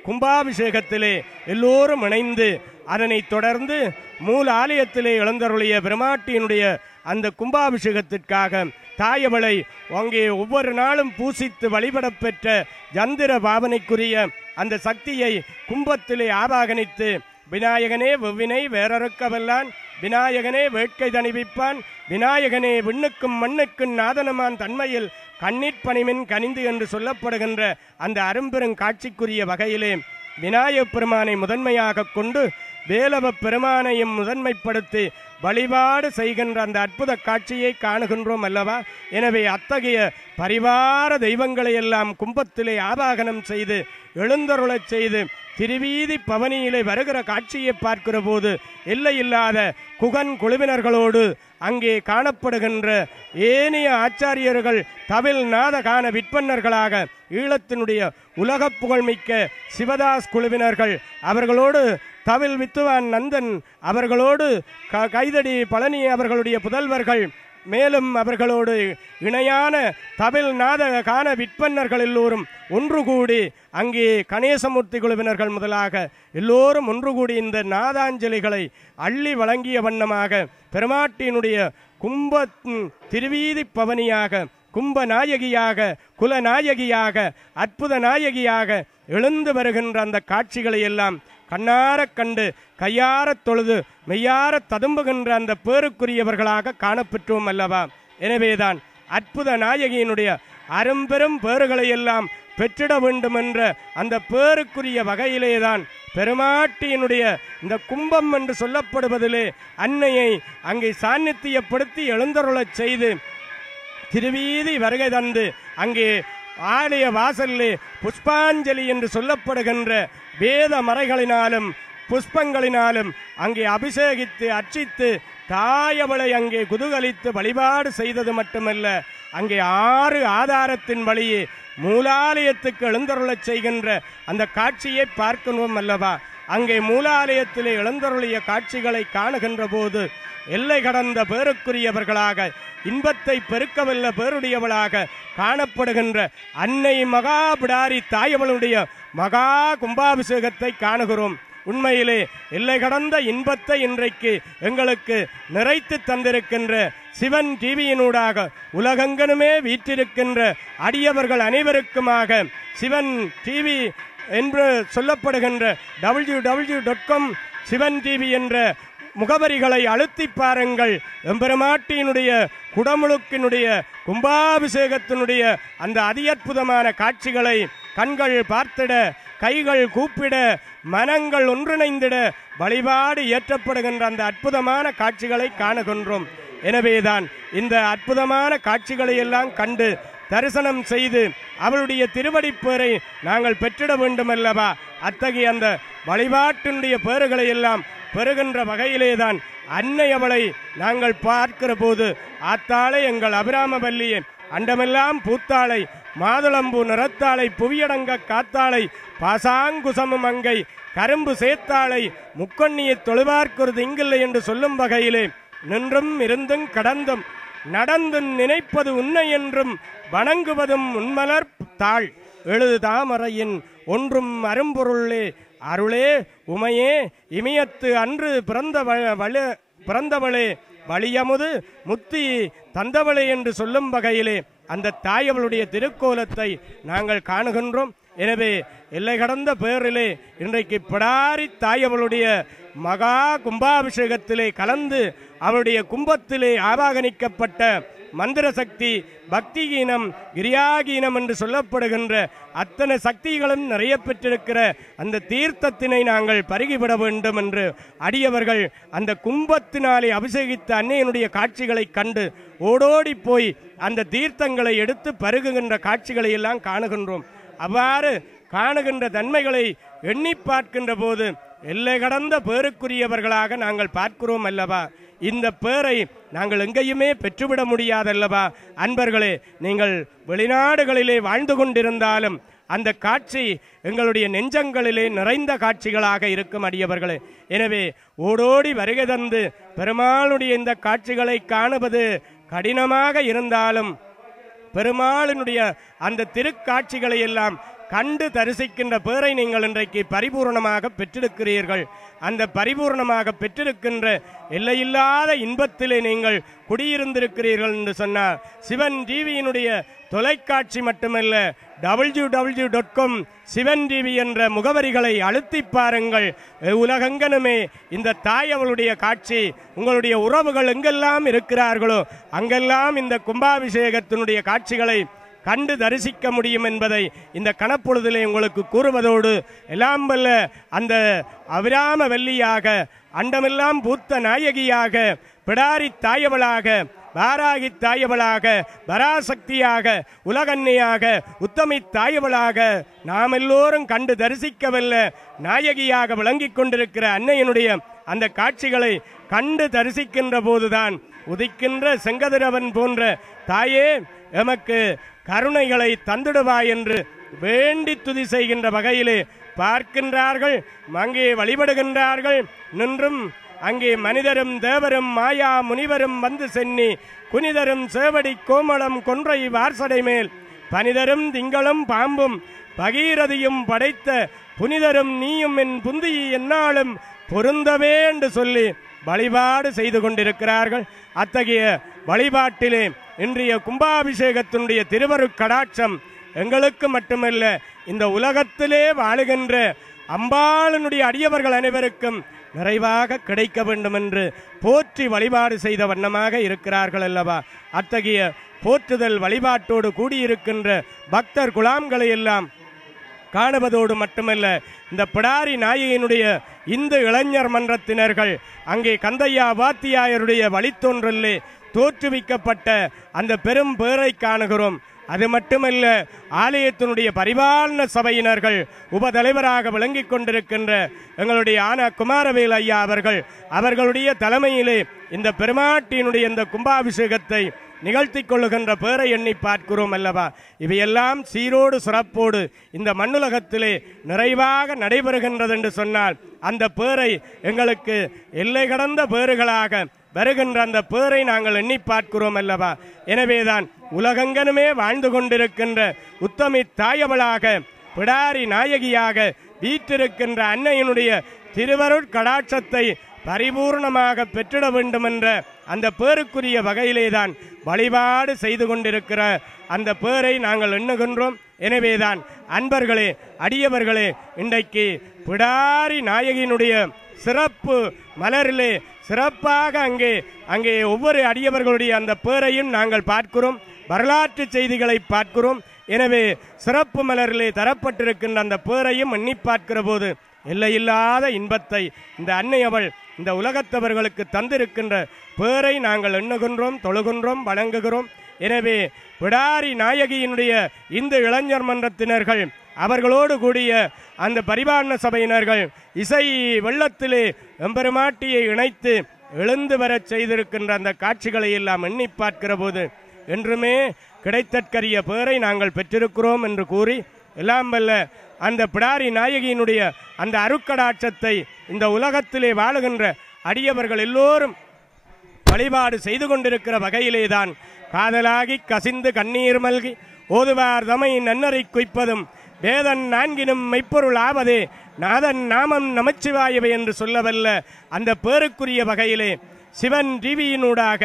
கும்பாபிஷேகத்திலே எல்லோரும் இணைந்து அதனை தொடர்ந்து மூல ஆலயத்திலே எழுந்தருளிய பெருமாட்டியினுடைய அந்த கும்பாபிஷேகத்திற்காக தாயவளை அங்கே ஒவ்வொரு நாளும் பூசித்து வழிபடப் பெற்ற யந்திர பாவனைக்குரிய அந்த சக்தியை கும்பத்திலே ஆவாகனித்து விநாயகனே வெவ்வினை வேறறுக்கவல்லான், விநாயகனே வேட்கை தணிவிப்பான், விநாயகனே விண்ணுக்கும் மண்ணுக்கும் நாதனமான் தன்மையில் கண்ணீர்ப்பணிமின் கனிந்து என்று சொல்லப்படுகின்ற அந்த அரும்பெரும் காட்சிக்குரிய வகையிலே விநாயகப் பெருமானை முதன்மையாக கொண்டு வேலவ பெருமானையும் முதன்மைப்படுத்தி வழிபாடு செய்கின்ற அந்த அற்புத காட்சியை காணுகின்றோம் அல்லவா? எனவே அத்தகைய பரிவார தெய்வங்களை எல்லாம் கும்பத்திலே ஆவாகனம் செய்து எழுந்தருளச் செய்து திருவீதி பவனியிலே வருகிற காட்சியை பார்க்கிற போது எல்லையில்லாத குகன் குழுவினர்களோடு அங்கே காணப்படுகின்ற ஏனைய ஆச்சாரியர்கள் தவில் நாத கான விற்பன்னர்களாக ஈழத்தினுடைய உலக புகழ்மிக்க சிவதாஸ் குழுவினர்கள் அவர்களோடு தவில் வித்துவான் நந்தன் அவர்களோடு கைதடி பழனி அவர்களுடைய புதல்வர்கள் மேலும் அவர்களோடு இணையான தவில் நாத கான விற்பன்னர்கள் எல்லோரும் ஒன்று கூடி அங்கே கணேசமூர்த்தி குழுவினர்கள் முதலாக எல்லோரும் ஒன்று கூடி இந்த நாதாஞ்சலிகளை அள்ளி வழங்கிய வண்ணமாக பெருமாட்டியினுடைய கும்ப திருவீதி பவனியாக கும்ப நாயகியாக குலநாயகியாக அற்புத நாயகியாக எழுந்து வருகின்ற அந்த காட்சிகளை எல்லாம் கண்ணார கண்டு கையார தொழுது மெய்யார ததும்புகின்ற அந்த பேருக்குரியவர்களாக காணப்பெற்றோம் அல்லவா? எனவேதான் அற்புத நாயகியினுடைய அரும்பெரும் பேறுகளை எல்லாம் பெற்றிட வேண்டும் என்ற அந்த பேருக்குரிய வகையிலேதான் பெருமாட்டியினுடைய இந்த கும்பம் என்று சொல்லப்படுவதிலே அன்னையை அங்கே சாநித்தியப்படுத்தி எழுந்தருளச் செய்து திருவீதி வருகை தந்து அங்கே ஆலய வாசலிலே புஷ்பாஞ்சலி என்று சொல்லப்படுகின்ற வேத மறைகளினாலும் புஷ்பங்களினாலும் அங்கே அபிஷேகித்து அர்ச்சித்து தாயவளை அங்கே குதூகலித்து வழிபாடு செய்தது மட்டுமல்ல, அங்கே 6 ஆதாரத்தின் வழியே மூலாலயத்துக்கு எழுந்தருளச் செய்கின்ற அந்த காட்சியை பார்க்கணும் அல்லவா? அங்கே மூலாலயத்திலே எழுந்தருளிய காட்சிகளை காணுகின்ற போது எல்லை கடந்த பேருக்குரியவர்களாக இன்பத்தை பெருக்கவல்ல பேருடையவளாக காணப்படுகின்ற அன்னை மகா பிடாரி தாயவளுடைய மகா கும்பாபிஷேகத்தை காணுகிறோம். உண்மையிலே எல்லை கடந்த இன்பத்தை இன்றைக்கு எங்களுக்கு நிறைத்து தந்திருக்கின்ற சிவன் டிவியினூடாக உலகெங்கனுமே வீற்றிருக்கின்ற அடியவர்கள் அனைவருக்குமாக சிவன் டிவி என்று சொல்லப்படுகின்ற www.com சிவன் டிவி என்ற முகவரிகளை அழுத்தி பாருங்கள். எம்பெருமாட்டியினுடைய குடமுழுக்கினுடைய கும்பாபிஷேகத்தினுடைய அந்த அதியற்புதமான காட்சிகளை கண்கள் பார்த்திட, கைகள் கூப்பிட, மனங்கள் ஒன்றிணைந்திட வழிபாடு ஏற்றப்படுகின்ற அந்த அற்புதமான காட்சிகளை காணுகின்றோம். எனவேதான் இந்த அற்புதமான காட்சிகளை எல்லாம் கண்டு தரிசனம் செய்து அவளுடைய திருவடிப்பேரை நாங்கள் பெற்றிட வேண்டும் அல்லவா? அத்தகைய அந்த வழிபாட்டினுடைய பேறுகளை எல்லாம் பெறுகின்ற வகையிலேதான் அன்னை அவளை நாங்கள் பார்க்கிற போது ஆத்தாளை எங்கள் அபிராமவல்லியே, அண்டமெல்லாம் பூத்தாளை, மாதுளம்பூ நிறத்தாளை, புவியடங்க காத்தாளை, பாசாங்குசமும் அங்கை, கரும்பு சேத்தாளை, முக்கண்ணியை தொழுவார்க்குறது இங்கில்லை என்று சொல்லும் வகையிலே நின்றும் இருந்தும் கடந்தும் நடந்தும் நினைப்பது உன்னை என்றும் வணங்குவதும் உன்மலர் தாள் எழுது தாமரையின் ஒன்றும் அரும்பொருளே அருளே உமையே இமயத்து அன்று பிறந்தவளே வலியமுது முத்தி தந்தவளே என்று சொல்லும் வகையிலே அந்த தாயவளுடைய திருக்கோலத்தை நாங்கள் காணுகின்றோம். எனவே எல்லை கடந்த பேரிலே இன்றைக்கு பிடாரி தாயவளுடைய மகா கும்பாபிஷேகத்திலே கலந்து அவருடைய கும்பத்திலே ஆவாகனிக்கப்பட்ட மந்திர சக்தி, பக்தி கீனம், கிரியாகீனம் என்று சொல்லப்படுகின்ற அத்தனை சக்திகளும் நிறைய பெற்றிருக்கிற அந்த தீர்த்தத்தினை நாங்கள் பருகிவிட வேண்டும் என்று அடியவர்கள் அந்த கும்பத்தினாலே அபிஷேகித்த அன்னையனுடைய காட்சிகளை கண்டு ஓடோடி போய் அந்த தீர்த்தங்களை எடுத்து பருகுகின்ற காட்சிகளை எல்லாம் காணுகின்றோம். அவ்வாறு காணுகின்ற தன்மைகளை எண்ணி பார்க்கின்ற போது எல்லை கடந்த பேருக்குரியவர்களாக நாங்கள் பார்க்கிறோம் அல்லவா? இந்த பேரை நாங்கள் எங்கேயுமே பெற்றுவிட முடியாதல்லவா? அன்பர்களே, நீங்கள் வெளிநாடுகளிலே வாழ்ந்து கொண்டிருந்தாலும் அந்த காட்சி எங்களுடைய நெஞ்சங்களிலே நிறைந்த காட்சிகளாக இருக்கும் அடியவர்களே. எனவே ஓடோடி வருகை தந்து பெருமாளுடைய இந்த காட்சிகளை காணுவது கடினமாக இருந்தாலும் பெருமாளினுடைய அந்த திருக்காட்சிகளை எல்லாம் கண்டு தரிசிக்கின்ற பேரை நீங்கள் இன்றைக்கு பரிபூர்ணமாக பெற்றிருக்கிறீர்கள். அந்த பரிபூர்ணமாக பெற்றிருக்கின்ற எல்லையில்லாத இன்பத்திலே நீங்கள் குடியிருந்திருக்கிறீர்கள் என்று சொன்னார். சிவன் டிவியினுடைய தொலைக்காட்சி மட்டுமல்ல, www.com சிவன் டிவி என்ற முகவரிகளை அழுத்தி பாருங்கள். உலகெங்கனுமே இந்த தாயவளுடைய காட்சி, உங்களுடைய உறவுகள் எங்கெல்லாம் இருக்கிறார்களோ அங்கெல்லாம் இந்த கும்பாபிஷேகத்தினுடைய காட்சிகளை கண்டு தரிசிக்க முடியும் என்பதை இந்த கணப்பொழுதிலே உங்களுக்கு கூறுவதோடு, எல்லாம் வல்ல அந்த அபிராம வல்லியாக, அண்டமெல்லாம் பூத்த நாயகியாக, பிடாரி தாயவளாக, வாராகி தாயவளாக, பராசக்தியாக, உலகன்னையாக, உத்தமி தாயவளாக நாம் எல்லோரும் கண்டு தரிசிக்கவல்ல நாயகியாக விளங்கிக் கொண்டிருக்கிற அன்னையினுடைய அந்த காட்சிகளை கண்டு தரிசிக்கின்ற போதுதான் உதிக்கின்ற செங்கதிரவன் போன்ற தாயே எமக்கு கருணைகளை தந்திடுவாய் என்று வேண்டி துதி செய்கின்ற வகையிலே பார்க்கின்றார்கள். அங்கே வழிபடுகின்றார்கள். நின்றும் அங்கே மனிதரும் தேவரும் மாயா முனிவரும் வந்து சென்னி குனிதரும் சேவடி கோமளம் கொன்றை வார்சடை மேல் பனிதரும் திங்களும் பாம்பும் பகீரதியும் படைத்த புனிதரும் நீயும் என் புந்தி என்னாலும் பொருந்தவே என்று சொல்லி வழிபாடு செய்து கொண்டிருக்கிறார்கள். அத்தகைய வழிபாட்டிலே இன்றைய கும்பாபிஷேகத்தினுடைய திருவருட்கடாட்சம் எங்களுக்கு மட்டுமல்ல, இந்த உலகத்திலே வாழுகின்ற அம்பாளனுடைய அடியவர்கள் அனைவருக்கும் நிறைவாக கிடைக்க வேண்டும் என்று போற்றி வழிபாடு செய்த வண்ணமாக இருக்கிறார்கள் அல்லவா? அத்தகைய போற்றுதல் வழிபாட்டோடு கூடியிருக்கின்ற பக்தர் குலாம்களை எல்லாம் காணுவதோடு மட்டுமல்ல, இந்த பிடாரி நாயகியினுடைய இந்து இளைஞர் மன்றத்தினர்கள் அங்கே கந்தையா வாத்தியாயருடைய வழித்தோன்றலே தோற்றுவிக்கப்பட்ட அந்த பெரும் பேரை காணுகிறோம். அது மட்டுமல்ல, ஆலயத்தினுடைய பரிபாலன சபையினர்கள் உபதலைவராக விளங்கிக் கொண்டிருக்கின்ற எங்களுடைய ஆனா குமாரவேல் ஐயா அவர்களுடைய தலைமையிலே இந்த பெருமாட்டியினுடைய இந்த கும்பாபிஷேகத்தை நிகழ்த்தி கொள்ளுகின்ற பேரை எண்ணி பார்க்கிறோம் அல்லவா? இவையெல்லாம் சீரோடு சிறப்போடு இந்த மண்ணுலகத்திலே நிறைவாக நடைபெறுகின்றது என்று சொன்னால் அந்த பேரை எங்களுக்கு எல்லை கடந்த பேறுகளாக வருகின்ற அந்த பேரை நாங்கள் எண்ணி பார்க்கிறோம் அல்லவா? எனவேதான் உலகெங்கனுமே வாழ்ந்து கொண்டிருக்கின்ற உத்தமி தாயவளாக, பிடாரி நாயகியாக வீற்றிருக்கின்ற அன்னையினுடைய திருவருட்கடாட்சத்தை பரிபூர்ணமாக பெற்றிட வேண்டும் என்ற அந்த பேருக்குரிய வகையிலேதான் வழிபாடு செய்து கொண்டிருக்கிற அந்த பேரை நாங்கள் எண்ணுகின்றோம். எனவேதான் அன்பர்களே, அடியவர்களே, இன்றைக்கு பிடாரி நாயகியினுடைய சிறப்பு மலரிலே சிறப்பாக அங்கே ஒவ்வொரு அடியவர்களுடைய அந்த பேரையும் நாங்கள் பார்க்கிறோம், வரலாற்று செய்திகளை பார்க்கிறோம். எனவே சிறப்பு மலரிலே தரப்பட்டிருக்கின்ற அந்த பேரையும் எண்ணி பார்க்கிற போது எல்லையில்லாத இன்பத்தை இந்த அன்னை அவள் இந்த உலகத்தவர்களுக்கு தந்திருக்கின்ற பேரை நாங்கள் எண்ணுகின்றோம், தொழுகின்றோம், வணங்குகிறோம். எனவே பிடாரி நாயகியினுடைய இந்த இளைஞர் மன்றத்தினர்கள் அவர்களோடு கூடிய அந்த பரிபாலன சபையினர்கள் இசை வெள்ளத்திலே எம்பெருமாட்டியை இணைத்து எழுந்து வரச் செய்திருக்கின்ற அந்த காட்சிகளை எல்லாம் எண்ணி பார்க்கிற போது என்றுமே கிடைத்தற்கரிய பேரை நாங்கள் பெற்றிருக்கிறோம் என்று கூறி, எல்லாம் வல்ல அந்த பிடாரி நாயகியினுடைய அந்த அருட்கடாட்சத்தை இந்த உலகத்திலே வாழுகின்ற அடியவர்கள் எல்லோரும் வழிபாடு செய்து கொண்டிருக்கிற வகையிலேதான் காதலாகி கசிந்து கண்ணீர் மல்கி ஓதுவார் தமை நன்னரை குய்ப்பதும் வேதன் நான்கினும் மெய்ப்பொருள் ஆவதே நாதன் நாமம் நமச்சிவாயவை என்று சொல்லவல்ல அந்த பேருக்குரிய வகையிலே சிவன் டிவியினூடாக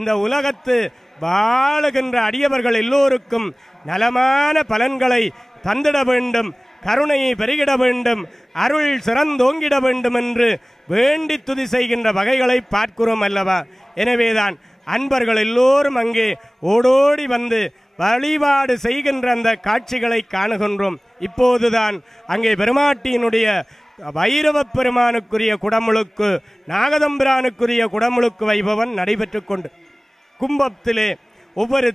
இந்த உலகத்து வாழுகின்ற அடியவர்கள் எல்லோருக்கும் நலமான பலன்களை தந்திட வேண்டும், கருணையை பெருகிட வேண்டும், அருள் சிறந்தோங்கிட வேண்டும் என்று வேண்டி துதி செய்கின்ற வகைகளை பார்க்கிறோம் அல்லவா? எனவேதான் அன்பர்கள் எல்லோரும் அங்கே ஓடோடி வந்து வழிபாடு செய்கின்ற அந்த காட்சிகளை காணுகின்றோம். இப்போதுதான் அங்கே பெருமாட்டியினுடைய வைரவ பெருமானுக்குரிய குடமுழுக்கு, நாகதம்பிரானுக்குரிய குடமுழுக்கு வைபவன் நடைபெற்று கொண்டு கும்பத்திலே ஒவ்வொரு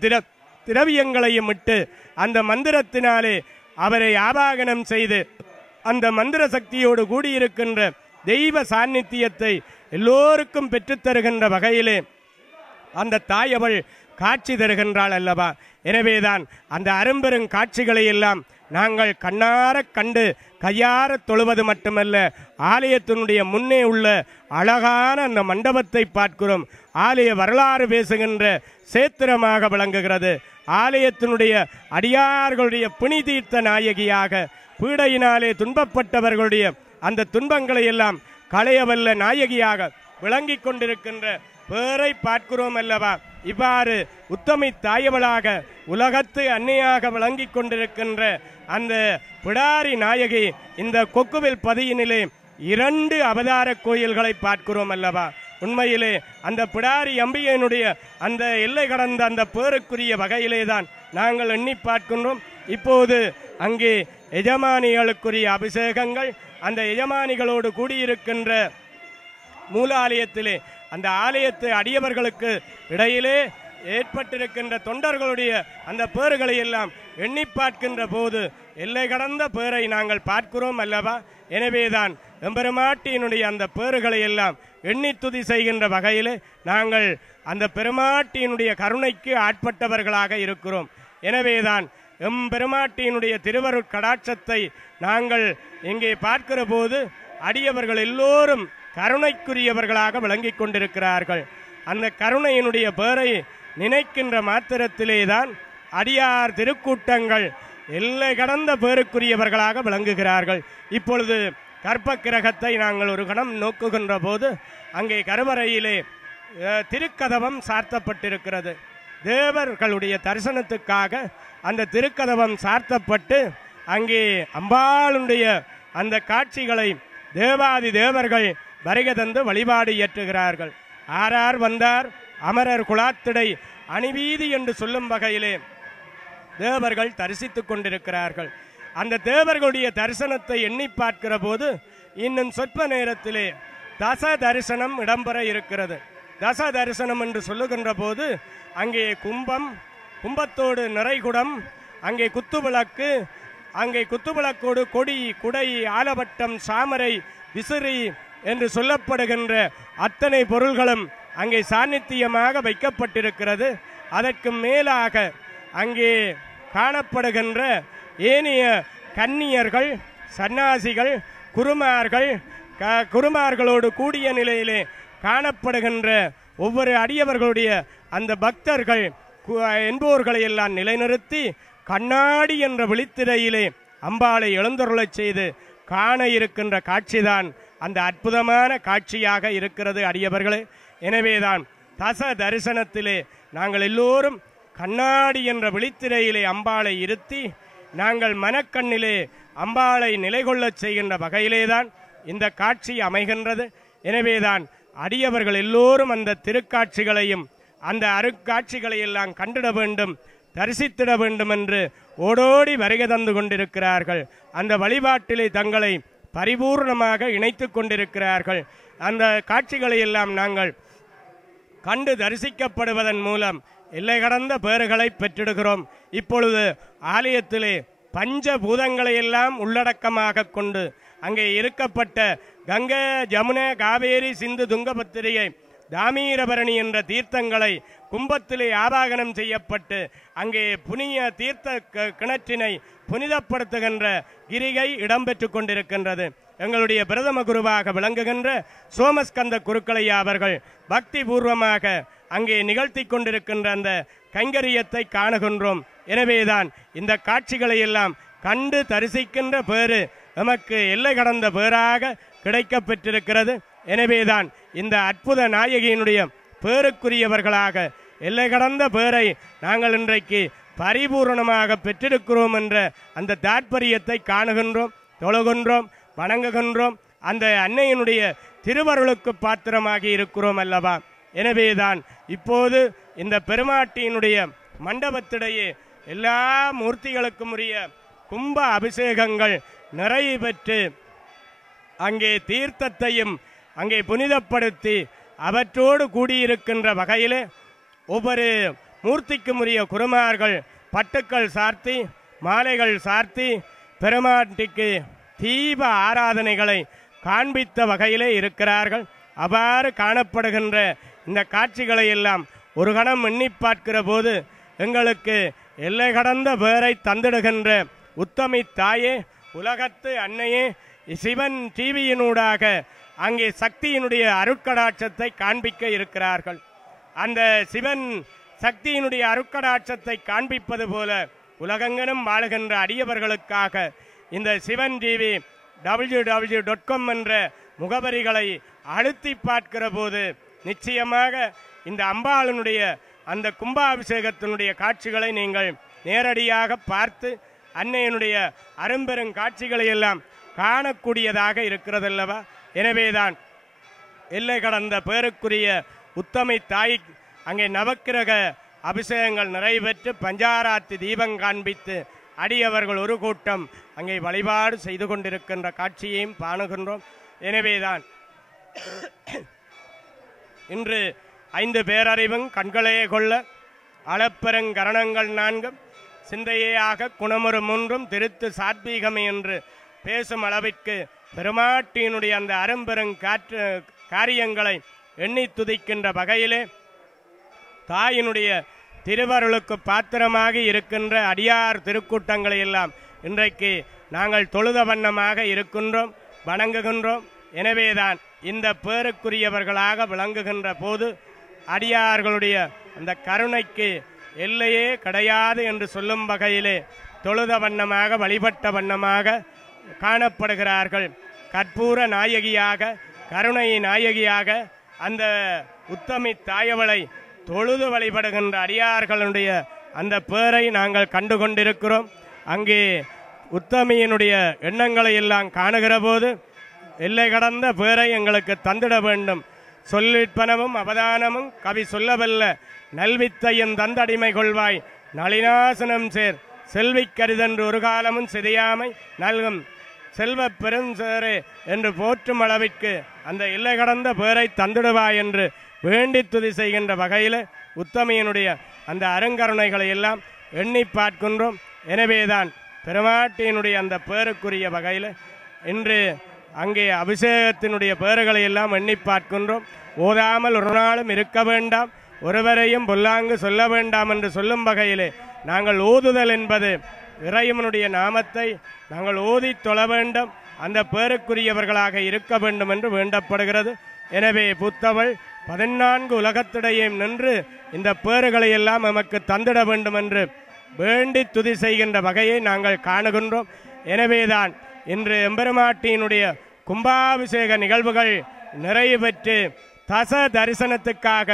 திரவியங்களையும் இட்டு அந்த மந்திரத்தினாலே அவரை ஆவாகனம் செய்து அந்த மந்திர சக்தியோடு கூடியிருக்கின்ற தெய்வ சாநித்தியத்தை எல்லோருக்கும் பெற்றுத்தருகின்ற வகையிலே அந்த தாயவள் காட்சி தருகின்றாள் அல்லவா? எனவேதான் அந்த அரும்பெரும் காட்சிகளை எல்லாம் நாங்கள் கண்ணார கண்டு கையார தொழுவது மட்டுமல்ல, ஆலயத்தினுடைய முன்னே உள்ள அழகான அந்த மண்டபத்தை பார்க்கிறோம். ஆலய வரலாறு பேசுகின்ற சேத்திரமாக விளங்குகிறது. ஆலயத்தினுடைய அடியார்களுடைய புனிதீர்த்த நாயகியாக, பீடையினாலே துன்பப்பட்டவர்களுடைய அந்த துன்பங்களை எல்லாம் களையவல்ல நாயகியாக விளங்கிக் கொண்டிருக்கின்ற பேரை பார்க்கிறோம் அல்லவா? இவ்வாறு உத்தமி தாயவளாக உலகத்து அன்னையாக விளங்கிக் கொண்டிருக்கின்ற அந்த பிடாரி நாயகி இந்த கொக்குவில் பதியினிலே 2 அவதார கோயில்களை பார்க்கிறோம் அல்லவா? உண்மையிலே அந்த பிடாரி அம்பிகையினுடைய அந்த எல்லை கடந்த அந்த பேருக்குரிய வகையிலே தான் நாங்கள் எண்ணி பார்க்கின்றோம். இப்போது அங்கே எஜமானிகளுக்குரிய அபிஷேகங்கள், அந்த எஜமானிகளோடு கூடியிருக்கின்ற மூலாலயத்திலே அந்த ஆலயத்து அடியவர்களுக்கு இடையிலே ஏற்பட்டிருக்கின்ற தொண்டர்களுடைய அந்த பேறுகளை எல்லாம் எண்ணி பார்க்கின்ற போது எல்லை கடந்த பேரை நாங்கள் பார்க்கிறோம் அல்லவா? எனவேதான் எம்பெருமாட்டியினுடைய அந்த பேறுகளை எல்லாம் எண்ணி துதி செய்கின்ற வகையில் நாங்கள் அந்த பெருமாட்டியினுடைய கருணைக்கு ஆட்பட்டவர்களாக இருக்கிறோம். எனவேதான் எம்பெருமாட்டியினுடைய திருவருட் கடாட்சத்தை நாங்கள் இங்கே பார்க்கிற போது அடியவர்கள் எல்லோரும் கருணைக்குரியவர்களாக விளங்கிக் கொண்டிருக்கிறார்கள். அந்த கருணையினுடைய பேரை நினைக்கின்ற மாத்திரத்திலே தான் அடியார் திருக்கூட்டங்கள் எல்லை கடந்த பேருக்குரியவர்களாக விளங்குகிறார்கள். இப்பொழுது கற்ப கிரகத்தை நாங்கள் ஒரு கணம் நோக்குகின்ற போது அங்கே கருவறையிலே திருக்கதவம் சார்த்தப்பட்டிருக்கிறது. தேவர்களுடைய தரிசனத்துக்காக அந்த திருக்கதவம் சார்த்தப்பட்டு அங்கே அம்பாளுடைய அந்த காட்சிகளை தேவாதி தேவர்கள் வருகை தந்து வழிபாடு இயற்றுகிறார்கள். ஆரார் வந்தார் அமரர் குலாத்திடை அணிவீதி என்று சொல்லும் வகையிலே தேவர்கள் தரிசித்துக் கொண்டிருக்கிறார்கள். அந்த தேவர்களுடைய தரிசனத்தை எண்ணி பார்க்கிற போது இன்னும் சொற்ப நேரத்திலே தச தரிசனம் இடம்பெற இருக்கிறது. தச தரிசனம் என்று சொல்லுகின்ற போது அங்கே கும்பம், கும்பத்தோடு நிறைகுடம், அங்கே குத்துவிளக்கு, அங்கே குத்துவிளக்கோடு கொடி, குடை, ஆலவட்டம், சாமரை, விசிறி என்று சொல்லப்படுகின்ற அத்தனை பொருள்களும் அங்கே சாநித்தியமாக வைக்கப்பட்டிருக்கிறது. அதற்கு மேலாக அங்கே காணப்படுகின்ற ஏனைய கன்னியர்கள், சன்னாசிகள், குருமார்கள், குருமார்களோடு கூடிய நிலையிலே காணப்படுகின்ற ஒவ்வொரு அடியவர்களுடைய அந்த பக்தர்கள் என்போர்களை எல்லாம் நிலைநிறுத்தி கண்ணாடி என்ற விழித்திரையிலே அம்பாளை எழுந்தருளச் செய்து காண இருக்கின்ற காட்சிதான் அந்த அற்புதமான காட்சியாக இருக்கிறது அடியவர்களே. எனவேதான் தச தரிசனத்திலே நாங்கள் எல்லோரும் கண்ணாடி என்ற விழித்திரையிலே அம்பாளை இருத்தி நாங்கள் மனக்கண்ணிலே அம்பாளை நிலை கொள்ளச் செய்கின்ற வகையிலேதான் இந்த காட்சி அமைகின்றது. எனவேதான் அடியவர்கள் எல்லோரும் அந்த திருக்காட்சிகளையும் அந்த அருட்காட்சிகளை எல்லாம் கண்டிட வேண்டும், தரிசித்திட வேண்டும் என்று ஓடோடி வருகை தந்து கொண்டிருக்கிறார்கள். அந்த வழிபாட்டிலே தங்களை பரிபூர்ணமாக இணைத்து கொண்டிருக்கிறார்கள். அந்த காட்சிகளை எல்லாம் நாங்கள் கண்டு தரிசிக்கப்படுவதன் மூலம் எல்லை கடந்த பேறுகளை பெற்றிடுகிறோம். இப்பொழுது ஆலயத்திலே பஞ்சபூதங்களை எல்லாம் உள்ளடக்கமாக கொண்டு அங்கே இருக்கப்பட்ட கங்கை, ஜமுனை, காவேரி, சிந்து, துங்கபத்திரிகை, தாமீரபரணி என்ற தீர்த்தங்களை கும்பத்திலே ஆவாகனம் செய்யப்பட்டு அங்கே புனிய தீர்த்த கிணற்றினை புனிதப்படுத்துகின்ற கிரிகை இடம்பெற்று கொண்டிருக்கின்றது. எங்களுடைய பிரதம குருவாக விளங்குகின்ற சோமஸ்கந்த குருக்களையா அவர்கள் பக்தி பூர்வமாக அங்கே நிகழ்த்தி கொண்டிருக்கின்ற அந்த கைங்கரியத்தை காணுகின்றோம். எனவேதான் இந்த காட்சிகளை எல்லாம் கண்டு தரிசிக்கின்ற பேறு நமக்கு எல்லை கடந்த பேராக கிடைக்க பெற்றிருக்கிறது. எனவேதான் இந்த அற்புத நாயகியினுடைய பேருக்குரியவர்களாக எல்லை கடந்த பேரை நாங்கள் இன்றைக்கு பரிபூரணமாக பெற்றிருக்கிறோம் என்ற அந்த தாற்பயத்தை காணுகின்றோம், தொழுகின்றோம், வணங்குகின்றோம். அந்த அன்னையினுடைய திருவருளுக்கு பாத்திரமாகி இருக்கிறோம் அல்லவா? எனவேதான் இப்போது இந்த பெருமாட்டியினுடைய மண்டபத்திடையே எல்லா மூர்த்திகளுக்கும் உரிய கும்ப அபிஷேகங்கள் நிறைவு பெற்று அங்கே தீர்த்தத்தையும் அங்கே புனிதப்படுத்தி அவற்றோடு கூடியிருக்கின்ற வகையிலே ஒவ்வொரு மூர்த்திக்கும் உரிய குருமார்கள் பட்டுக்கள் சார்த்தி மாலைகள் சார்த்தி பெருமாட்டிக்கு தீப ஆராதனைகளை காண்பித்த வகையிலே இருக்கிறார்கள். அவ்வாறு காணப்படுகின்ற இந்த காட்சிகளை எல்லாம் ஒரு கணம் எண்ணி பார்க்கிற போது எங்களுக்கு எல்லை கடந்த பேரை தந்திடுகின்ற உத்தமி தாயே, உலகத்து அன்னையே, சிவன் டிவியினூடாக அங்கே சக்தியினுடைய அருட்கடாட்சத்தை காண்பிக்க இருக்கிறார்கள். அந்த சிவன் சக்தியினுடைய அருட்கடாட்சத்தை காண்பிப்பது போல உலகெங்கிலும் வாழுகின்ற அடியவர்களுக்காக இந்த சிவன் டிவி www.com என்ற முகவரிகளை அழுத்தி பார்க்கிற போது நிச்சயமாக இந்த அம்பாளனுடைய அந்த கும்பாபிஷேகத்தினுடைய காட்சிகளை நீங்கள் நேரடியாக பார்த்து அன்னையனுடைய அரும்பெரும் காட்சிகளை எல்லாம் காணக்கூடியதாக இருக்கிறதல்லவா? எனவேதான் எல்லை கடந்த பேருக்குரிய உத்தமை தாய் அங்கே நவக்கிரக அபிஷேகங்கள் நிறைவேற்று பஞ்சாராத்தி தீபம் காண்பித்து அடியவர்கள் ஒரு கூட்டம் அங்கே வழிபாடு செய்து கொண்டிருக்கின்ற காட்சியையும் காணுகின்றோம். எனவேதான் இன்று 5 பேரறிவும் கண்களே கொள்ள அளப்பெருங்கரணங்கள் 4 சிந்தையாக குணமுறு 3 திருத்து சாத்வீகமே என்று பேசும் அளவிற்கு பெருமாட்டியினுடைய அந்த அரும்பெரும் காரியங்களை எண்ணி துதிக்கின்ற வகையிலே தாயினுடைய திருவருளுக்கு பாத்திரமாக இருக்கின்ற அடியார் திருக்கூட்டங்களை எல்லாம் இன்றைக்கு நாங்கள் தொழுத வண்ணமாக இருக்கின்றோம், வணங்குகின்றோம். எனவேதான் இந்த பேருக்குரியவர்களாக விளங்குகின்ற போது அடியார்களுடைய அந்த கருணைக்கு எல்லையே கிடையாது என்று சொல்லும் வகையிலே தொழுத வண்ணமாக வழிபட்ட வண்ணமாக காணப்படுகிறார்கள். கற்பூர நாயகியாக கருணை நாயகியாக அந்த உத்தமி தாயவளை தொழுது வழிபடுகின்ற அடியார்களுடைய அந்த பேரை நாங்கள் கண்டு கொண்டிருக்கிறோம். அங்கே உத்தமியினுடைய எண்ணங்களை எல்லாம் காணுகிற போது எல்லை கடந்த பேரை எங்களுக்கு தந்திட வேண்டும். சொல்லிற்பனமும் அவதானமும் கவி சொல்லவல்ல நல்வித்தையும் தந்தடிமை கொள்வாய் நளினாசனம் சேர் செல்வி கருதென்று ஒரு காலமும் சிதையாமை நல்கும் செல்வ பெருஞ்சேரே என்று போற்றும் அளவிற்கு அந்த எல்லை கடந்த பேரை தந்திடுவாய் என்று வேண்டி துதி செய்கின்ற வகையில் உத்தமியினுடைய அந்த அருங்கருணைகளை எல்லாம் எண்ணி பார்க்கின்றோம். எனவேதான் பெருமாட்டியினுடைய அந்த பேருக்குரிய வகையில் இன்று அங்கே அபிஷேகத்தினுடைய பேறுகளை எல்லாம் எண்ணி பார்க்கின்றோம். ஓதாமல் ஒரு நாளும் இருக்க வேண்டாம், ஒருவரையும் பொல்லாங்கு சொல்ல வேண்டாம் என்று சொல்லும் வகையிலே நாங்கள் ஓதுதல் என்பது இறைவனுடைய நாமத்தை நாங்கள் ஓதி தொழ வேண்டும், அந்த பேருக்குரியவர்களாக இருக்க வேண்டும் என்று வேண்டப்படுகிறது. எனவே புத்தவள் 14 உலகத்திடையே நின்று இந்த பேறுகளை எல்லாம் நமக்கு தந்திட வேண்டும் என்று வேண்டி துதி செய்கின்ற வகையை நாங்கள் காணுகின்றோம். எனவேதான் இன்று எம்பெருமாட்டியினுடைய கும்பாபிஷேக நிகழ்வுகள் நிறைவு பெற்று தச தரிசனத்துக்காக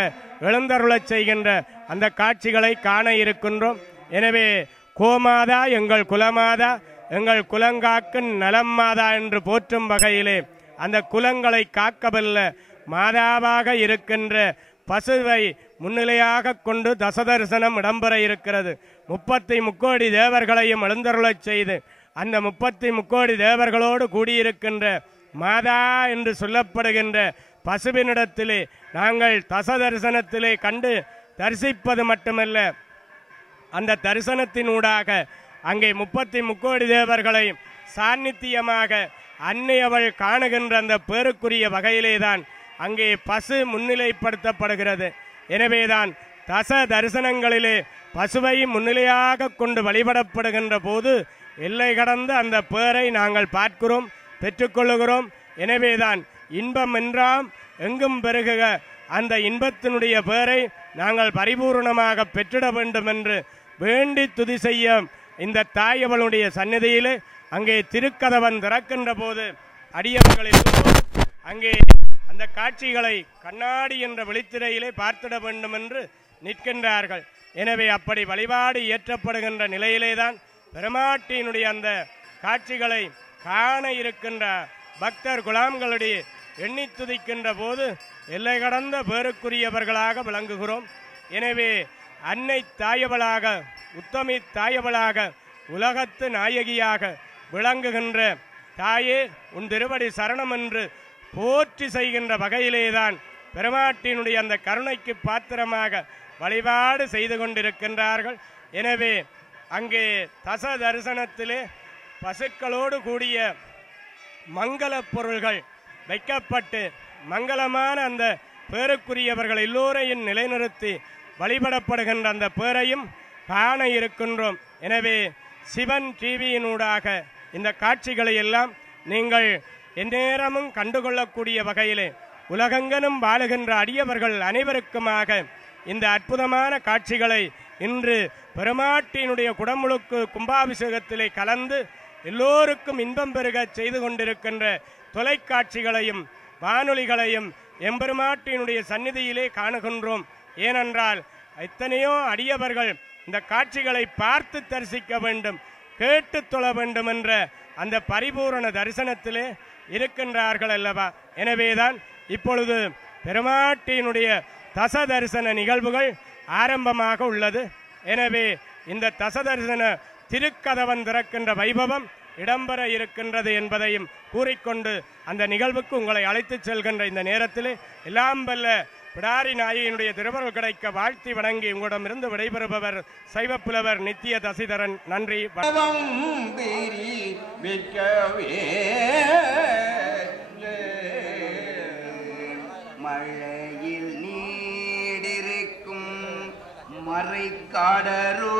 எழுந்தருளச் செய்கின்ற அந்த காட்சிகளை காண இருக்கின்றோம். எனவே கோமாதா எங்கள் குலமாதா, எங்கள் குலங்காக்கும் நலம் மாதா என்று போற்றும் வகையிலே அந்த குலங்களை காக்கவல்ல மாதாவாக இருக்கின்ற பசுவை முன்னிலையாக கொண்டு தசதரிசனம் இடம்பெற இருக்கிறது. 33 தேவர்களையும் எழுந்தருளச் செய்து அந்த 33 தேவர்களோடு கூடியிருக்கின்ற மாதா என்று சொல்லப்படுகின்ற பசுவினிடத்திலே நாங்கள் தசதரிசனத்திலே கண்டு தரிசிப்பது மட்டுமல்ல, அந்த தரிசனத்தினூடாக அங்கே 33 தேவர்களை சாநித்தியமாக அன்னை அவள் காணுகின்ற அந்த பேருக்குரிய வகையிலேதான் அங்கே பசு முன்னிலைப்படுத்தப்படுகிறது. எனவேதான் தச தரிசனங்களிலே பசுவை முன்னிலையாக கொண்டு வழிபடப்படுகின்ற போது எல்லை கடந்த அந்த பேரை நாங்கள் பார்க்கிறோம், பெற்றுக்கொள்ளுகிறோம். எனவேதான் இன்பம் என்றாம் எங்கும் பெருகுக அந்த இன்பத்தினுடைய பேரை நாங்கள் பரிபூர்ணமாக பெற்றிட வேண்டும் என்று வேண்டி துதி செய்ய இந்த தாயவளுடைய சந்நிதியிலே அங்கே திருக்கதவன் திறக்கின்ற போது அடியவர்களில் அங்கே அந்த காட்சிகளை கண்ணாடி என்ற வெளித்திரையிலே பார்த்திட வேண்டும் என்று நிற்கின்றார்கள். எனவே அப்படி வழிபாடு இயற்றப்படுகின்ற நிலையிலேதான் பெருமாட்டியினுடைய அந்த காட்சிகளை காண இருக்கின்ற பக்தர் குலாம்களுடைய எண்ணி துதிக்கின்ற போது எல்லை கடந்த பேருக்குரியவர்களாக விளங்குகிறோம். எனவே அன்னை தாயவளாக, உத்தமி தாயவளாக, உலகத்து நாயகியாக விளங்குகின்ற தாயே உன் திருவடி சரணம் என்று போற்றி செய்கின்ற வகையிலேதான் பெருமாட்டினுடைய அந்த கருணைக்கு பாத்திரமாக வழிபாடு செய்து கொண்டிருக்கின்றார்கள். எனவே அங்கே தச தரிசனத்திலே பசுக்களோடு கூடிய மங்கள பொருள்கள் வைக்கப்பட்டு மங்களமான அந்த பேருக்குரியவர்கள் எல்லோரையும் நிலைநிறுத்தி வழிபடப்படுகின்ற அந்த பேரையும் காண இருக்கின்றோம். எனவே சிவன் டிவியினூடாக இந்த காட்சிகளை எல்லாம் நீங்கள் எந்நேரமும் கண்டுகொள்ளக்கூடிய வகையிலே உலகெங்கனும் வாழுகின்ற அடியவர்கள் அனைவருக்குமாக இந்த அற்புதமான காட்சிகளை இன்று பெருமாட்டியினுடைய குடமுழுக்கு கும்பாபிஷேகத்திலே கலந்து எல்லோருக்கும் இன்பம் பெருக செய்து கொண்டிருக்கின்ற தொலைக்காட்சிகளையும் வானொலிகளையும் எம்பெருமாட்டியினுடைய சந்நிதியிலே காணுகின்றோம். ஏனென்றால் எத்தனையோ அடியவர்கள் இந்த காட்சிகளை பார்த்து தரிசிக்க வேண்டும், கேட்டு தொழ வேண்டும் என்ற அந்த பரிபூரண தரிசனத்திலே இருக்கின்றார்கள் அல்லவா. எனவேதான் இப்பொழுது பெருமாட்டியினுடைய தச தரிசன நிகழ்வுகள் ஆரம்பமாக உள்ளது. எனவே இந்த தச தரிசன திருக்கதவன் திறக்கின்ற வைபவம் இடம்பெற இருக்கின்றது என்பதையும் கூறிக்கொண்டு அந்த நிகழ்வுக்கு உங்களை அழைத்துச் செல்கின்ற இந்த நேரத்திலே எல்லாம் வல்ல பிடாரி நாயகியினுடைய திருவருள் கிடைக்க வாழ்த்தி வணங்கி உங்களிடமிருந்து விடைபெறுபவர் சைவப்புலவர் நித்திய தசிதரன். நன்றி. மழையில் நீடிருக்கும் மறைக்காடரோ